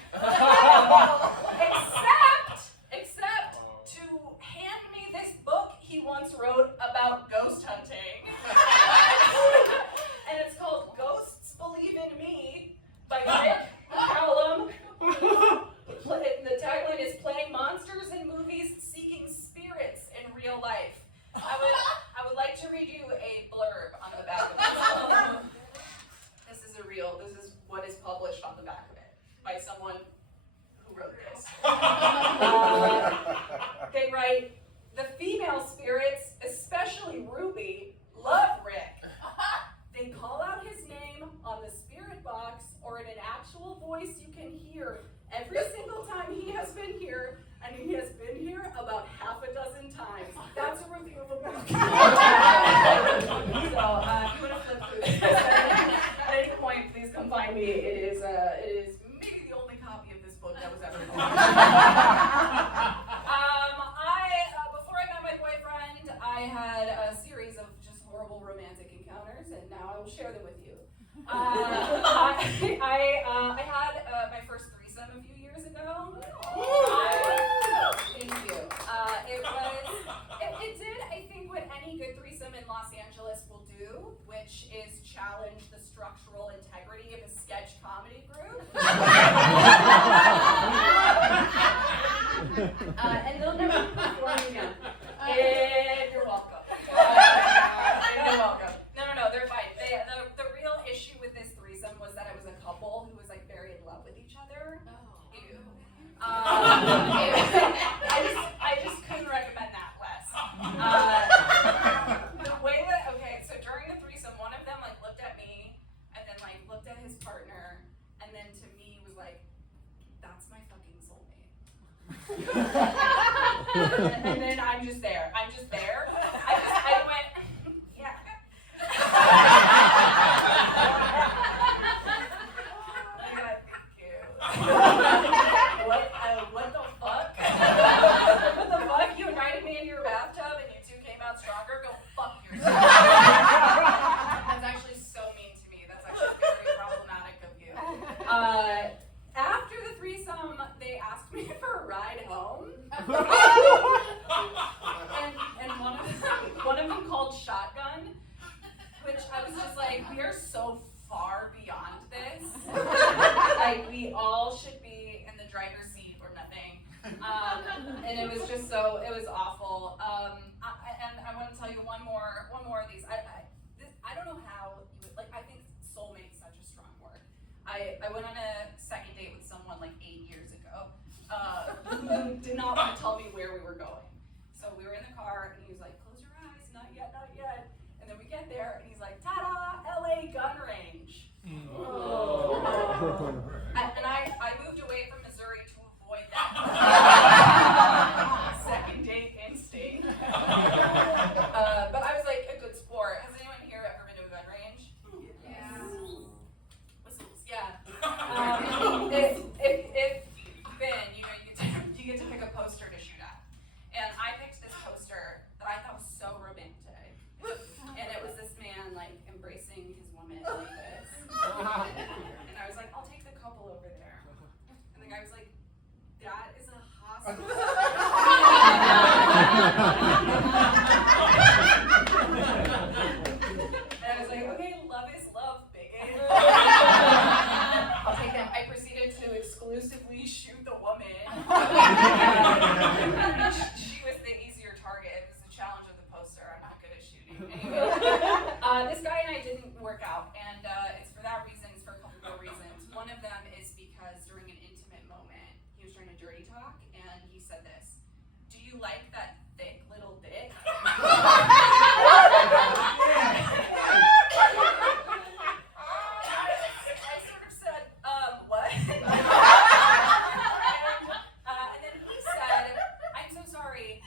except to hand me this book he once wrote about ghost hunting. And it's called Ghosts Believe in Me by Rick Callum. The tagline is "Playing monsters in movies, seeking spirits in real life." I would like to read you a blurb on the back of this. This is what is published on the back of it by someone who wrote this. They write, "The female spirits, especially Ruby, love Rick. They call out his name on the spirit box or in an actual voice you can hear every single time he has been here, and he has been here about half a dozen times." That's a review of a book. So, if you want to flip through this, at any point, please come find me. It is maybe the only copy of this book that was ever published. Before I met my boyfriend, I had a series of just horrible romantic encounters, and now I will share them with you. I had my first threesome a few years ago. Thank you. It did, I think, what any good threesome in Los Angeles will do, which is challenge the structural integrity of a sketch comedy group. And they'll never perform again. You're welcome. You're welcome. No, they're fine. The real issue with this threesome was that it was a couple who was like very in love with each other. Ew. I just couldn't recommend that less. The way that, so during the threesome, one of them like looked at me and then like looked at his partner and then to me was like, "That's my fucking soulmate." And then I'm just there. I went, yeah. far beyond this. Like, we all should be in the driver's seat or nothing. And it was just so, it was awful. And I want to tell you one more of these. I don't know how, I think soulmate's such a strong word. I went on a second date with someone like 8 years ago, who did not want to tell me where we were going. So we were in the car, and he was like, close your eyes, not yet, not yet. And then we get there, and he's like, ta-da, LA gun range. Oh. And I moved away from Missouri to avoid that second date instinct. But I was like a good sport. Has anyone here ever been to a gun range? Yeah. Whistles, yeah. If you've been, you know, you get to pick a poster to shoot at. And I picked this poster that I thought was so romantic. And it was this man like embracing his woman like this. And I was like, I'll take the couple over there. And the guy was like, that is a hospital. And I was like, okay, love is love, bigot. I'll take them. I proceeded to exclusively shoot the woman. She was the easier target. It was the challenge of the poster. I'm not good at shooting. Anyway, this guy and I didn't work out, and it's for that reason. It's for a couple of reasons. One of them is because during an intimate moment, he was trying to dirty talk, and he said this: "Do you like that thick little dick?" I sort of said, what? And then he said, I'm so sorry,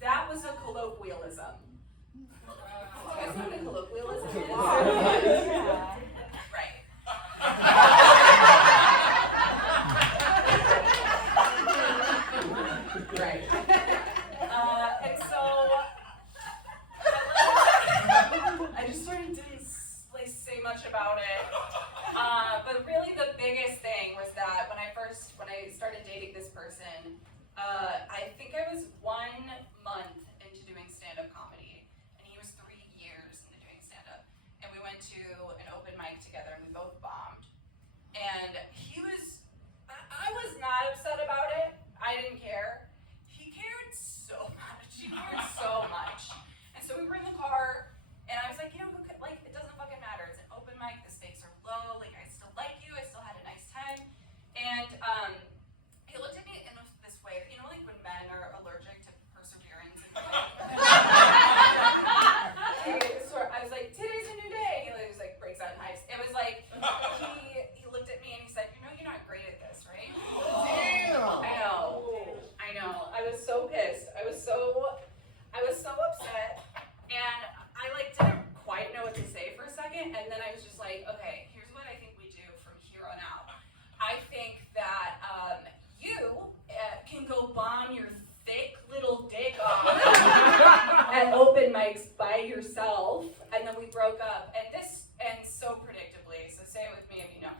that was a colloquialism. Do you guys know what a colloquialism is? Yeah. Right. Right. And so I just sort of didn't say much about it. But really the biggest thing was that when I started dating this person, I think I was 1 month into doing stand-up comedy, and he was 3 years into doing stand-up. And we went to an open mic together, and we both bombed. And I was not upset about it. I didn't care. He cared so much. He cared so much. And so we were in the car, and I was like, you know, like, it doesn't fucking matter. It's an open mic. The stakes are low. Like, I still like you. I still had a nice time. And he looked at me in this way, you know, like when men are allergic to perseverance. I was like, today's a new day. He was like, breaks out in hives. It was like, he looked at me and he said, you know, you're not great at this, right? Damn. I know. I was so pissed. I was so upset. And I like didn't quite know what to say for a second. And then I was just like, okay, here's what I think we do from here on out. I think that you can go bomb your thick little dick off at open mics by yourself. And then we broke up. And this ends so predictably. So say it with me if you know.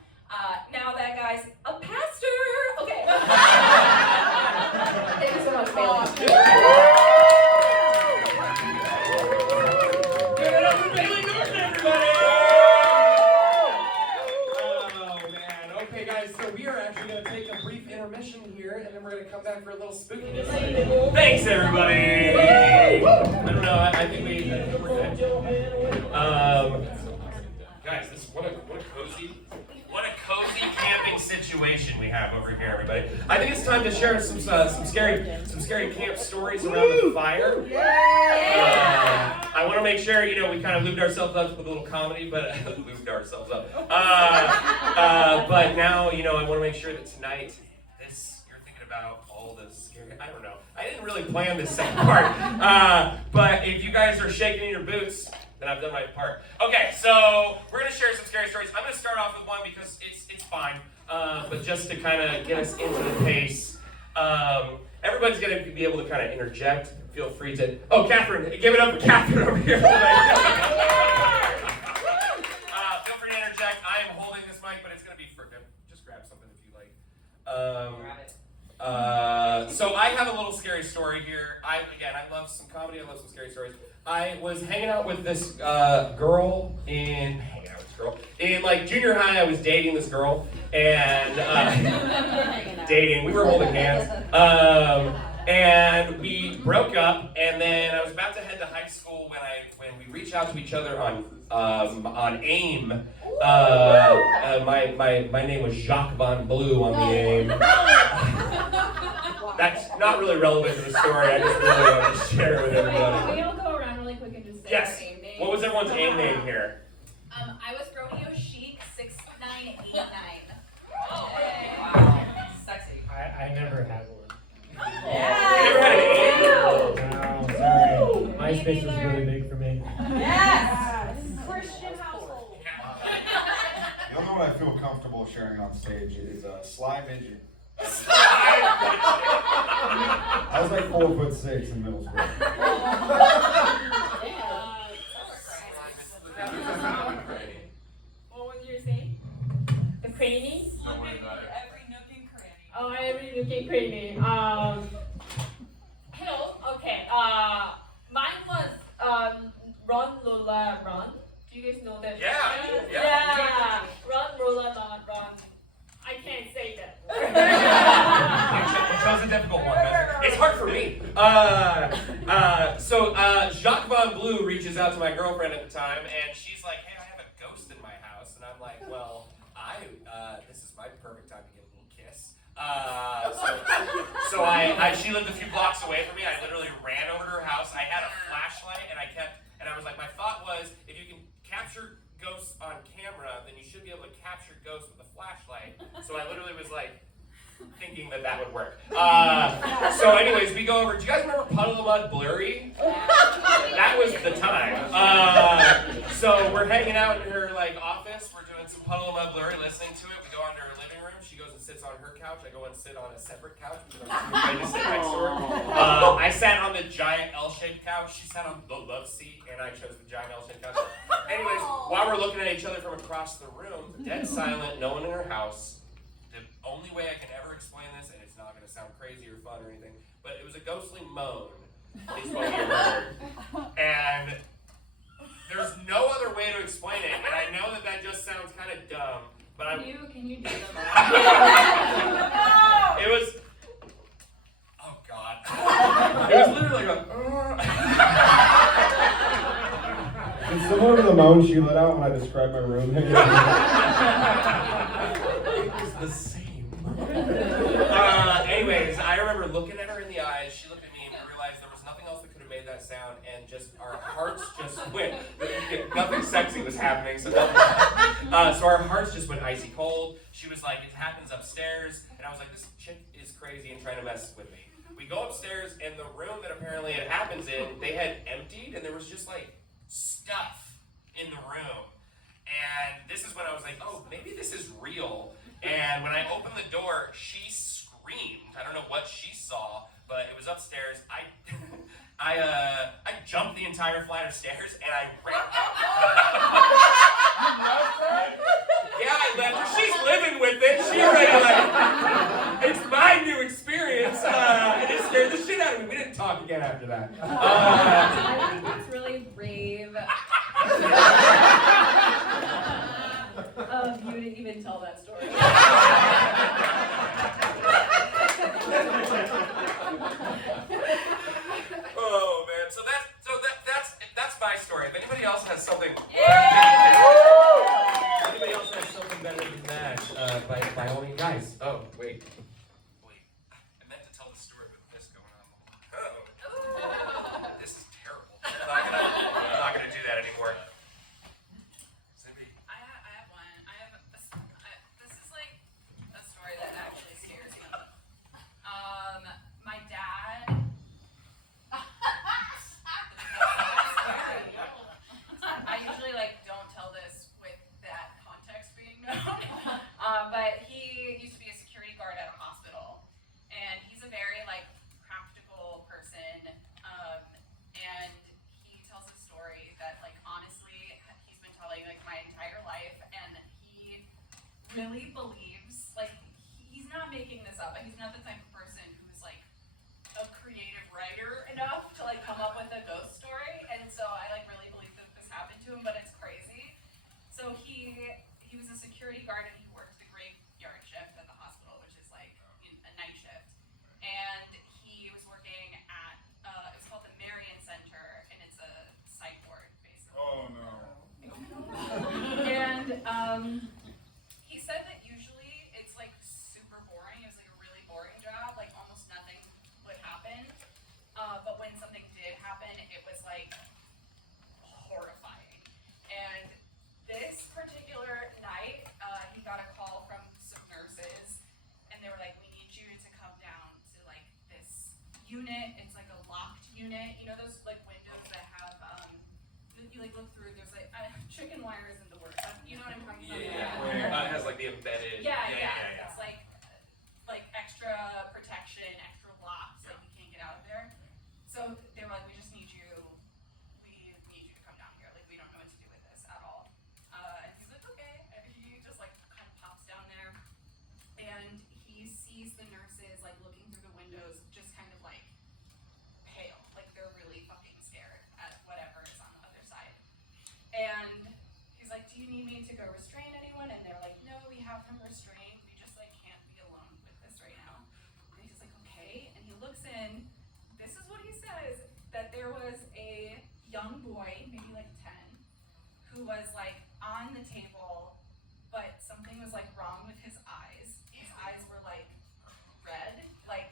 Now that guy's a pastor. Okay. Thank you so much, Bailey. Give it up for Bailey Norton, everybody! Oh, man. Okay, guys, so we are actually going to take a brief intermission here, and then we're going to come back for a little spookiness. Thanks, everybody! I don't know, I think we're good. Guys, what a cozy camping situation we have over here, everybody. I think it's time to share some scary camp stories around the fire. I want to make sure, you know, we kind of lubed ourselves up with a little comedy, but lubed ourselves up. But now, you know, I want to make sure that tonight, you're thinking about all the scary. I don't know. I didn't really plan this second part. But if you guys are shaking in your boots, then I've done my part. Okay, so we're gonna share some scary stories. I'm gonna start off with one because it's fine, but just to kind of get us into the pace. Everybody's gonna be able to kind of interject. Feel free to. Oh, Catherine, give it up for Catherine over here. Feel free to interject. I am holding this mic, but it's gonna be for them. Just grab something if you like. So I have a little scary story here. I love some comedy. I love some scary stories. I was hanging out with this girl in like junior high. I was dating this girl, and dating. We were holding hands, and we broke up. And then I was about to head to high school when we reached out to each other on AIM. My name was Jacques Von Blue on the AIM. That's not really relevant to the story. I just really wanted to share it with everybody. Can we all go around really quick and just say Yes. our AIM names? What was everyone's AIM name here? I was Rodeo Chic 6989. Oh, Wow. Sexy. I never had one. You never had an AIM? No, sorry. MySpace was really big for me. Yes. Christian household. The only one I feel comfortable sharing on stage is Sly Midget. I was like 4'6" in middle school. What was yours saying? The cranny? Don't worry about it. Every nook and cranny. Oh, every nook and cranny. Hello. Okay. Mine was Run Lola Run. Do you guys know that? Yeah. Run Lola Run. I can't say that. You chose a difficult one. It's hard for me. So Jacques Von Blue reaches out to my girlfriend at the time, and she's like, "Hey, I have a ghost in my house," and I'm like, "Well, this is my perfect time to get a little kiss." So she lived a few blocks away from me. I literally ran over to her house. I had a flashlight, and I was like, my thought was, if you can capture ghosts on camera, then you should be able to capture ghosts with a flashlight. So I literally was like, thinking that would work. So anyways, we go over. Do you guys remember Puddle of Mud Blurry? That was the time. So we're hanging out in her office. We're doing some Puddle of Mud Blurry, listening to it. We go into her living room. She goes and sits on her couch. I go and sit on a separate couch because I'm too afraid to sit next to her. I sat on the giant L-shaped couch. She sat on the love seat, and I chose the giant L-shaped couch. Anyways, while we're looking at each other from across the room, dead silent, no one in her house. The only way I can ever explain this, and it's not going to sound crazy or fun or anything, but it was a ghostly moan, is what we heard. And there's no other way to explain it, and I know that just sounds kind of dumb, but Can you do them? it was, oh God. It was literally like It's similar to the moan she let out when I described my room. the same. Anyways, I remember looking at her in the eyes. She looked at me, and we realized there was nothing else that could have made that sound, and just our hearts just went. Nothing sexy was happening, so our hearts just went icy cold. She was like, "It happens upstairs," and I was like, "This chick is crazy and trying to mess with me." We go upstairs, and the room that apparently it happens in, they had emptied, and there was just stuff in the room. And this is when I was like, "Oh, maybe this is real." And when I opened the door, she screamed. I don't know what she saw, but it was upstairs. I jumped the entire flight of stairs and I ran out. Yeah, I left her. She's living with it. She already it's my new experience. It scared the shit out of me. We didn't talk again after that. I think that's really brave. You didn't even tell that story. Oh man, so that's my story. If anybody else has something, anybody else has something better than that, by all means, guys. Oh wait, I meant to tell the story with this going on. Oh, this is terrible. I'm not gonna do that anymore. I have one. This is like a story that actually scares me. My dad. I usually don't tell this with that context being known. But he used to be a security guard at a hospital, and he's a very practical person. And he tells a story that honestly he's been telling my entire life, and he really believes he's not making this up. He's not the type of person who's a creative writer enough to come up with a ghost story, and so security guard and he worked the graveyard shift at the hospital, which is like a night shift. And he was working at, it's called the Marion Center, and it's a psych ward, basically. Oh no. And he said that usually it's like super boring. It was like a really boring job, like almost nothing would happen. But when something did happen, it was like horrifying. And this particular night, he got a call from some nurses, and they were like, "We need you to come down to like this unit. It's like a locked unit. You know those like windows that have you like look through. There's like chicken wire isn't the word. You know what I'm talking about? It has like the embedded. Yeah. It's like extra protection, extra locks, like you can't get out of there. So they were like, we just need you. We need you to come down here. Like we don't know what to do with this at all. And he's like, okay. And he just like kind of pops down there, and he sees the nurses like looking through the windows, just kind of like pale, like they're really fucking scared at whatever is on the other side. And he's like, do you need me to go restrain anyone? And they're like, no, we have him restrained. We just like can't be alone with this right now. And he's like, okay. And he looks in. This is what he says, that there was a young boy, maybe like 10, who was like on the table, but something was like wrong with his eyes. His eyes were like red, like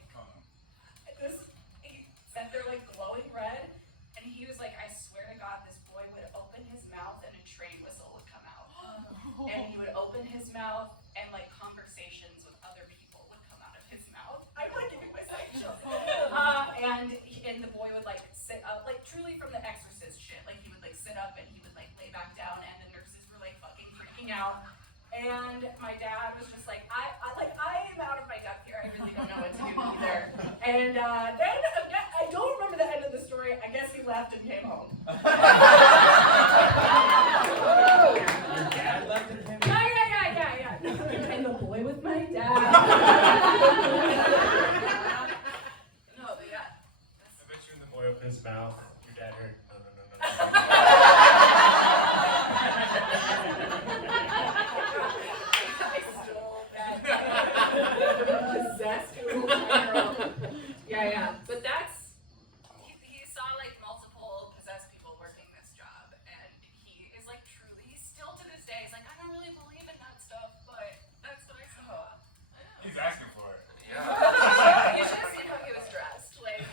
this, he said they're like glowing red. And he was like, I swear to God, this boy would open his mouth and a train whistle would come out. And he would open his mouth and like conversations with other people would come out of his mouth. I'm like giving myself chills. And the boy would like sit up, like truly from the Exorcist shit. Like he would like sit up and he would like lay back down, and the nurses were like fucking freaking out. And my dad was just like, I am out of my depth here. I really don't know what to do either. And then I don't remember the end of the story. I guess he left and came home. Your dad left and came Yeah. And the boy with my dad. No, but yeah. I bet you when the boy opens his mouth, your dad heard, no. I stole that. Possessed little girl. Yeah. But that's, he saw like multiple possessed people working this job, and he is like truly, still to this day, he's like, I don't really believe in that stuff, but that's what I saw. He's asking for it. Yeah. You should have seen how he was dressed. Like,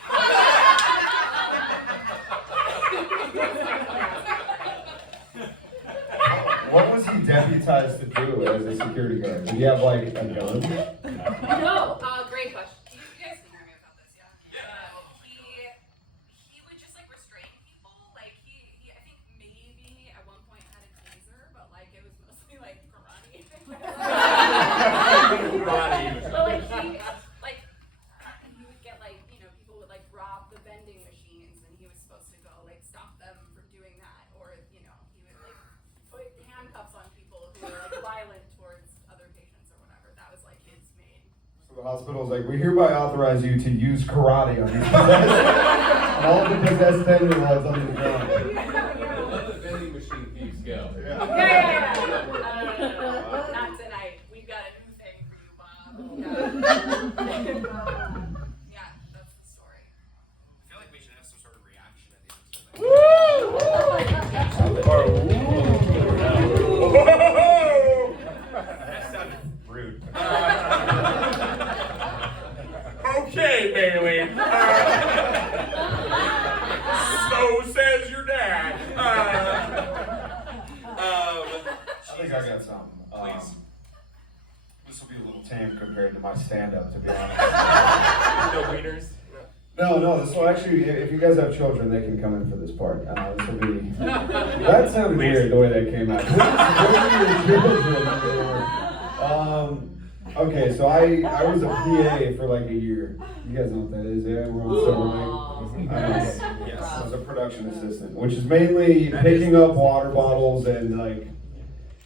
What was he deputized to do as a security guard? Did he have like a gun? no, great question. You guys can hear me about this, yeah? He would just like restrain people. Like he I think maybe at one point had a taser, but like it was mostly like karate. But like he would get like, you know, people would like rob the vending machines, and he was supposed to go like stop them from doing that, or you know, he would like put handcuffs on people who were like violent towards other patients or whatever. That was like his main. So the hospital's like, we hereby authorize you to use karate on these possessed, on all the possessed 10-year-olds on the ground. Let the vending machine thieves go. Yeah. Not tonight. We've got a new thing for you, Bob. Yeah, that's the story. I feel like we should have some sort of reaction at the end. That sounded rude. Okay, Bailey. So says your dad. I think I got something. Please. This will be a little tame compared to my stand-up, to be honest. No wieners. No, this will actually, if you guys have children, they can come in for this part. This will be, that sounded weird the way that came out. Okay, so I was a PA for like a year. You guys know what that is, yeah? We're on Silver Lake. Yes. I was a production assistant, which is mainly picking up water bottles and like,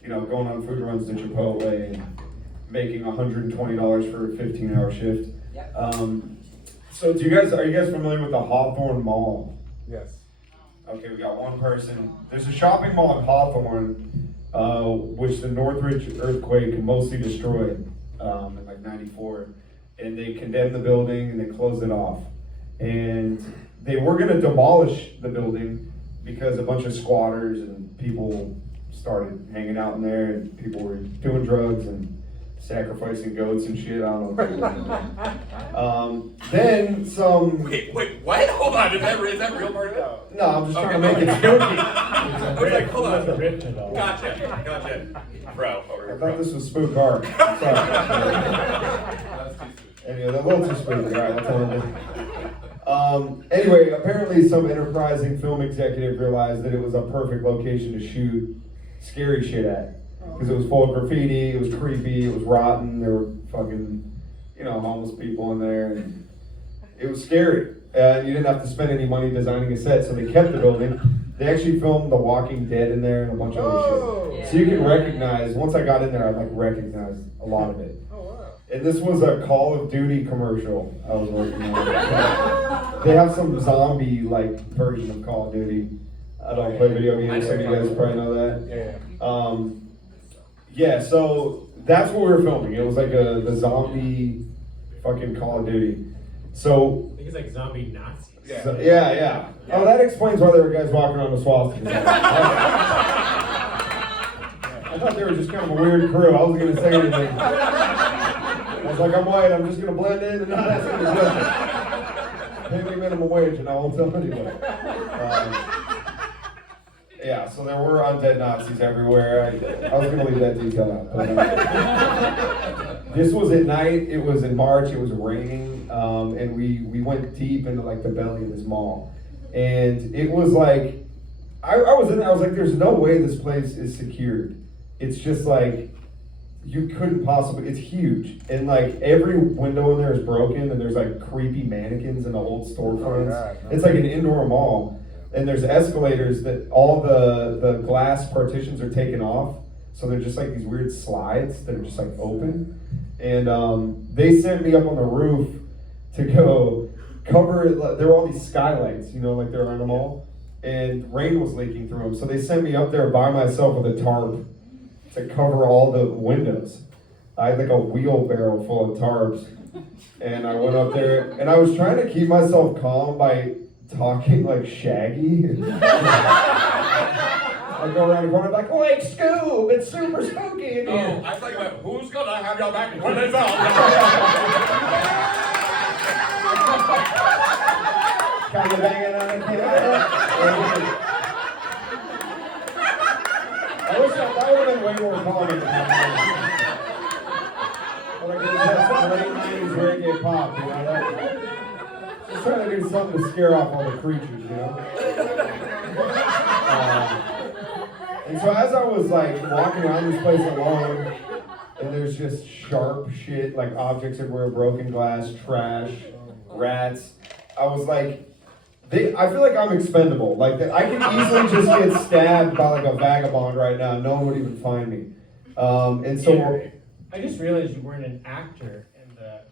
you know, going on food runs to Chipotle and making $120 for a 15-hour shift. So are you guys familiar with the Hawthorne Mall? Yes. Okay, we got one person. There's a shopping mall in Hawthorne. which the Northridge earthquake mostly destroyed in like '94. And they condemned the building and they closed it off. And they were gonna demolish the building because a bunch of squatters and people started hanging out in there and people were doing drugs and sacrificing goats and shit. I don't know. Then some. Wait, what? Hold on, is that real part of it? No, I'm just trying to make it spooky. I was like, hold on. Written all. Gotcha. Bro, I thought this was Spookhari. Sorry. Anyway, they're a little too spooky. All right, that's all I did. Anyway, apparently some enterprising film executive realized that it was a perfect location to shoot scary shit at. Because it was full of graffiti, it was creepy, it was rotten, there were fucking, homeless people in there, and it was scary. You didn't have to spend any money designing a set, so they kept the building. They actually filmed The Walking Dead in there and a bunch of other shit. So you can recognize, once I got in there, I recognized a lot of it. And this was a Call of Duty commercial I was working on. They have some zombie version of Call of Duty. I don't play video games, so you guys probably know that. Yeah, so that's what we were filming. It was like the zombie fucking Call of Duty. So I think it's like zombie Nazis. yeah. Oh, that explains why there were guys walking around with swastikas. I thought they were just kind of a weird crew. I wasn't gonna say anything. I was like, I'm white, I'm just gonna blend in and not ask any questions. Pay me minimum wage and I won't tell anybody. Yeah, so there were undead Nazis everywhere. I was gonna leave that detail out. But, this was at night, it was in March, it was raining, and we went deep into the belly of this mall. And it was like, I was in there, I was like, there's no way this place is secured. It's just you couldn't possibly, it's huge. And every window in there is broken and there's creepy mannequins in the old storefronts. It's like an indoor mall. And there's escalators that all the glass partitions are taken off. So they're just these weird slides that are just open. And they sent me up on the roof to go cover it. There were all these skylights, they're on the mall. And rain was leaking through them. So they sent me up there by myself with a tarp to cover all the windows. I had a wheelbarrow full of tarps. And I went up there and I was trying to keep myself calm by talking like Shaggy. I go around the corner wait, Scoob, it's super spooky in here. I thought you meant, who's gonna have your back when it's out? Kind of banging on it. I wish that would have been way more calming than that. But I could have some late 90s reggae pop, just trying to do something to scare off all the creatures, And so as I was walking around this place alone, and there's just sharp shit, objects everywhere, broken glass, trash, rats, I was I feel like I'm expendable. I could easily just get stabbed by a vagabond right now. No one would even find me. And so I just realized you weren't an actor in the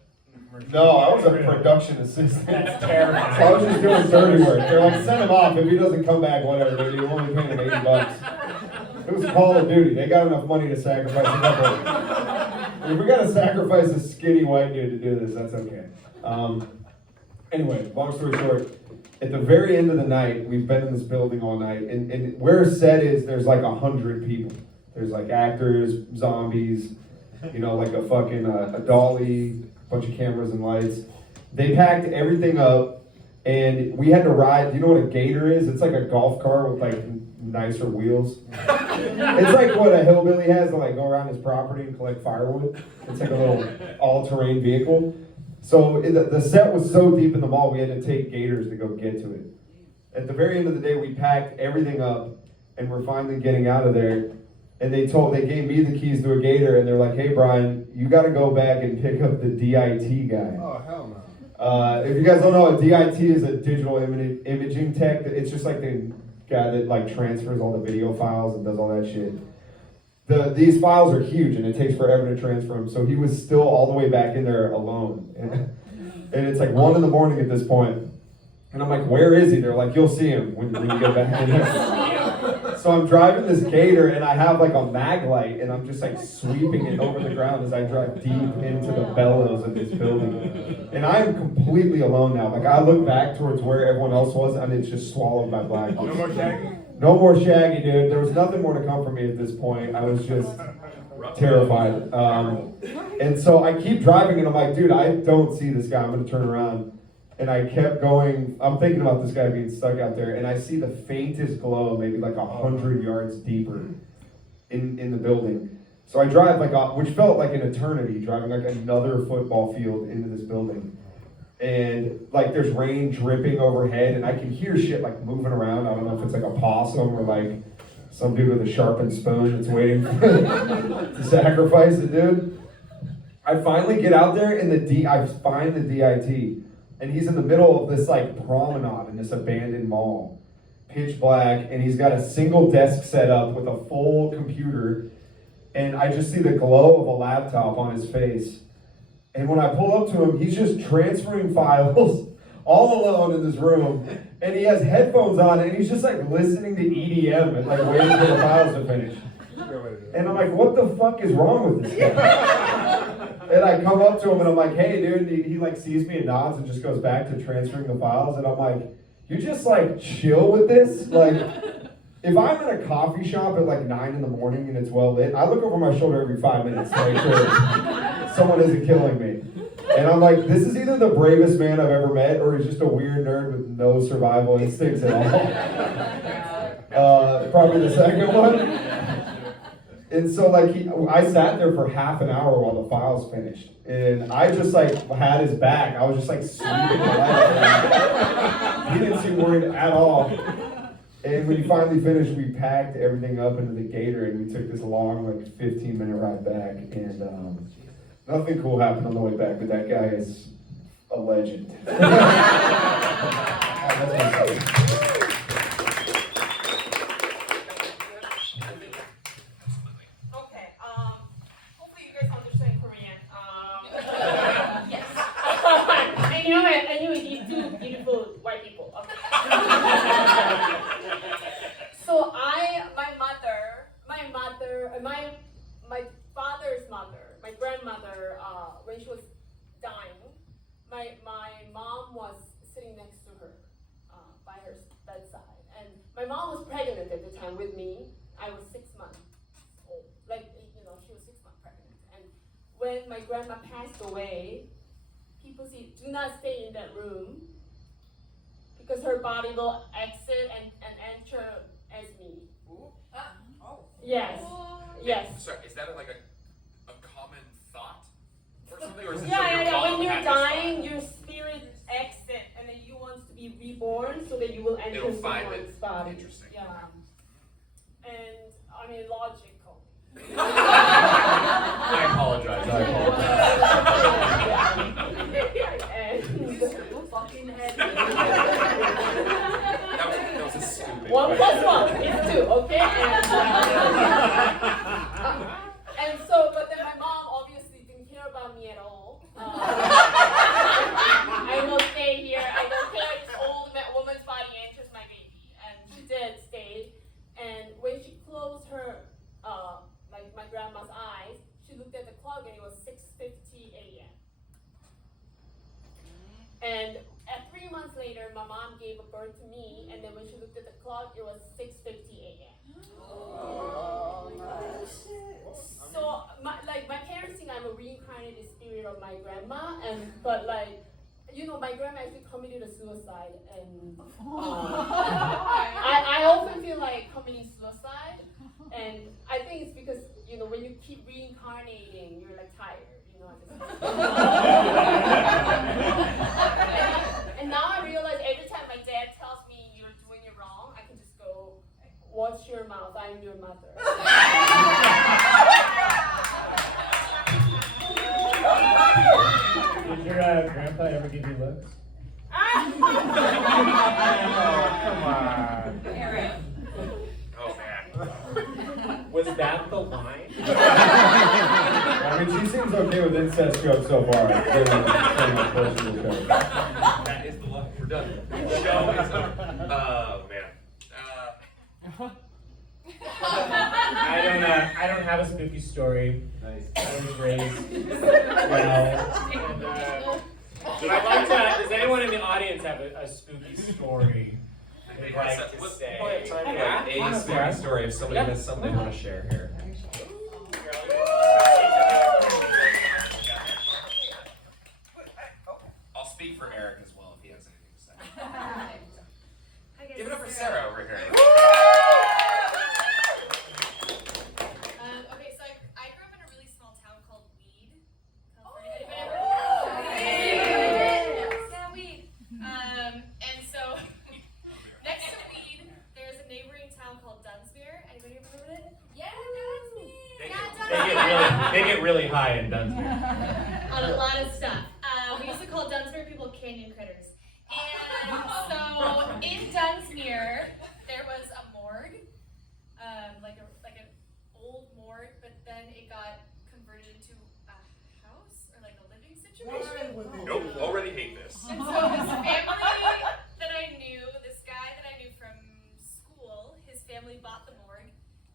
commercial. no, I was a production assistant. That's terrifying. So I was just doing dirty work. They're send him off. If he doesn't come back, whatever. Dude, you only paying him $80. It was Call of Duty. They got enough money to sacrifice a couple. If we got to sacrifice a skinny white dude to do this, that's okay. Anyway, long story short, at the very end of the night, we've been in this building all night, and where set is, there's 100 people. There's actors, zombies, a fucking a dolly, a bunch of cameras and lights. They packed everything up, and we had to ride. Do you know what a gator is? It's like a golf car with nicer wheels. It's what a hillbilly has to go around his property and collect firewood. It's a little all-terrain vehicle. So the set was so deep in the mall, we had to take gators to go get to it. At the very end of the day, we packed everything up, and we're finally getting out of there. And they gave me the keys to a gator, and they're like, "Hey, Brian, you got to go back and pick up the DIT guy." Oh, hell no. If you guys don't know, a DIT is a digital imaging tech. It's just the guy that transfers all the video files and does all that shit. These files are huge, and it takes forever to transfer them. So he was still all the way back in there alone, and it's 1 a.m. at this point. And I'm like, "Where is he?" They're like, "You'll see him when you get back in there." So I'm driving this gator and I have like a mag light and I'm just like sweeping it over the ground as I drive deep into the bellows of this building. And I am completely alone now. Like I look back towards where everyone else was and it's just swallowed by black. No more Shaggy? No more Shaggy, dude. There was nothing more to come for me at this point. I was just terrified. And so I keep driving and I'm like, dude, I don't see this guy. I'm gonna turn around. And I kept going, I'm thinking about this guy being stuck out there, and I see the faintest glow, maybe like 100 yards deeper in the building. So I drive which felt like an eternity, driving like another football field into this building. And like there's rain dripping overhead, and I can hear shit like moving around. I don't know if it's like a possum or like some dude with a sharpened spoon that's waiting to sacrifice the dude. I finally get out there, and I find the DIT. And he's in the middle of this like promenade in this abandoned mall, pitch black, and he's got a single desk set up with a full computer, and I just see the glow of a laptop on his face. And when I pull up to him, he's just transferring files all alone in this room, and he has headphones on, and he's just like listening to EDM and like waiting for the files to finish. And I'm like, what the fuck is wrong with this guy? And I come up to him and I'm like, hey dude, and he like sees me and nods and just goes back to transferring the files, and I'm like, you just like chill with this? Like, if I'm in a coffee shop at like 9 in the morning and it's well lit, I look over my shoulder every 5 minutes to make sure someone isn't killing me. And I'm like, this is either the bravest man I've ever met or he's just a weird nerd with no survival instincts at all. Probably the second one. And so like I sat there for half an hour while the files finished, and I just like had his back. I was just like sweeping the light. He didn't seem worried at all. And when he finally finished, we packed everything up into the gator, and we took this long like 15-minute ride back. And nothing cool happened on the way back, but that guy is a legend. When she was dying, my mom was sitting next to her by her bedside, and my mom was pregnant at the time with me. I was 6 months old, she was 6 months pregnant. And when my grandma passed away, people said, do not stay in that room because her body will exit and enter as me. Yes. Yes. Sorry, is that like a common thought or something? Or is it Yeah. When you're dying, your spirit exits, and then you want to be reborn so that you will enter someone's body. Interesting. Yeah. And I mean, logical. I apologize. Fucking head. That was a stupid 1 + 1 is 2, okay? And so, but then my mom obviously didn't care about me at all. I will stay here. I don't care if this old woman's body enters my baby. And she did stay. And when she closed her, my grandma's eyes, she looked at the clock and it was 6:50 a.m. And 3 months later, my mom gave birth to me, and then when she looked at the clock, it was 6:50 a.m. Oh my gosh. So, my parents think I'm a reincarnated spirit of my grandma, but my grandma actually committed a suicide, and I often feel like committing suicide, and I think it's because, when you keep reincarnating, you're like tired, And now I realize every time my dad tells me you're doing it wrong, I can just go, watch your mouth, I'm your mother. Did your grandpa ever give you looks? Come on. Oh man. Was that the line? I mean, she seems okay with incest jokes so far. That is the luck. We're done. The show is over. Oh man. I don't have a spooky story. Nice. I was raised well. And, but I'd like to, does anyone in the audience have a spooky story they'd like to say? A spooky story if somebody has something they want to share here. I'll speak for Eric as well if he has anything to say. Give it up for Sarah over here. Okay, so I grew up in a really small town called Weed. Weed. And so next to Weed, there's a neighboring town called Dunsmuir. Anybody ever heard of it? Yeah, Dunsmuir. They get really high in Dunsmuir. On a lot of stuff. We used to call Dunsmuir people canyon critters. And so in Dunsmuir, there was a morgue, like an old morgue, but then it got converted into a house or like a living situation. Nope, already hate this. And so this family that I knew, this guy that I knew from school, his family bought the morgue,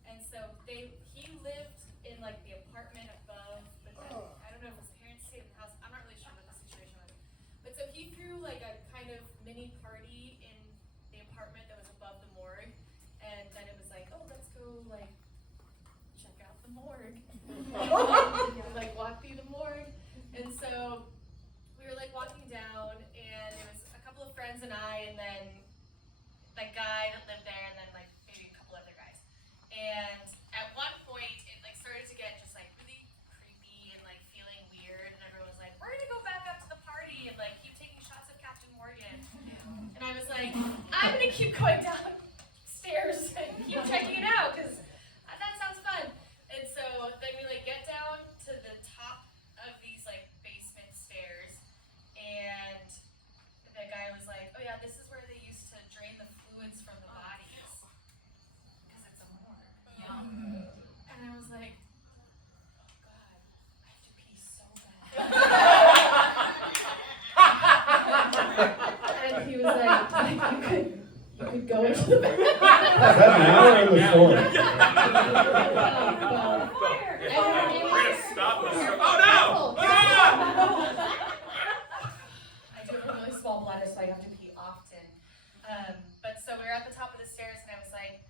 and so he lived in like the apartment above, but then I don't know if his parents stayed in the house. I'm not really sure what the situation was. But so he threw like a kind of mini party in the apartment that was above the morgue, and then it was like, oh, let's go like check out the morgue. Like walk through the morgue, and so we were like walking down, and it was a couple of friends and I, and then that guy that lived there, and then like maybe a couple other guys. And at one point, it like started to get just like really creepy and like feeling weird, and everyone was like, "We're gonna go back up to the party and like keep taking shots of Captain Morgan." And I was like, "I'm gonna keep going downstairs and keep checking it out because that sounds fun." And so then we like get down to the top of these like basement stairs, and the guy was like, "Oh yeah, this is where they used to drain the fluids from the bodies because it's a morgue." Yeah. And I was like, "Oh God, I have to pee so bad." And he was like, "You could go into the bathroom." Is that now or in the story? We're gonna stop this. Oh no! Ah! I do have a really small bladder, so I have to pee often. But so we were at the top of the stairs, and I was like,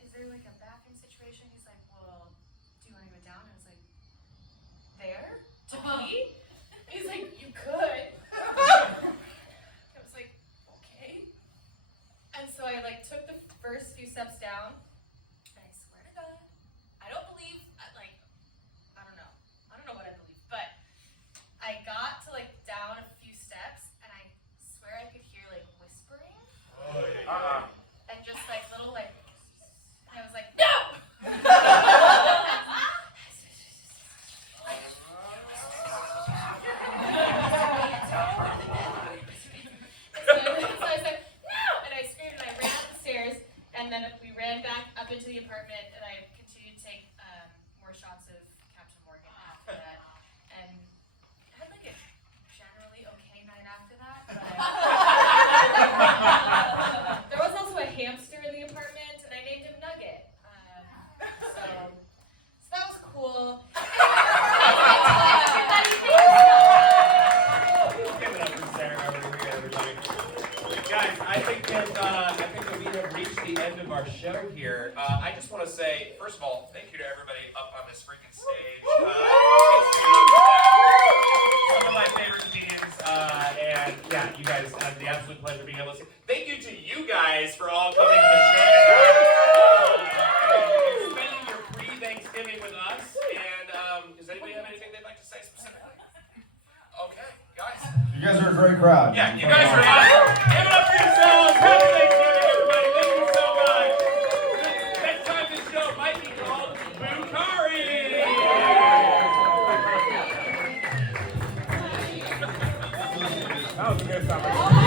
"Is there like a bathroom situation?" He's like, "Well, do you want to go down?" I was like, "There? To pee?" He's like, "You could." I was like, "Okay." And so I like took the first few steps down, and I swear to God, I don't believe, like, I don't know what I believe, but I got to like down a few steps, and I swear I could hear like whispering, and just like little like, and I was like, "No!" So I said, "No!" And I screamed, and I ran up the stairs, and then we ran back up into the apartment, and I continued to take more shots of Captain Morgan after that, and I had like a generally okay night after that, but there was also a hamster in the apartment, and I named him Nugget, so that was cool. Give it up for Sarah over here, everybody. Guys, I think that we have reached the end of our show here. I just want to say, first of all, thank you to everybody up on this freaking stage. Some of my favorite comedians, and yeah, you guys had the absolute pleasure of being able to see. Thank you to you guys for all coming to the show and spending your pre-Thanksgiving with us. And does anybody have anything they'd like to say specifically? Okay, guys. You guys are a great crowd. Yeah, you guys are awesome. Give it up for yourselves. Happy Thanksgiving, everybody. Thank you so much. Next time this show might be called Bukhari. That was a good summer.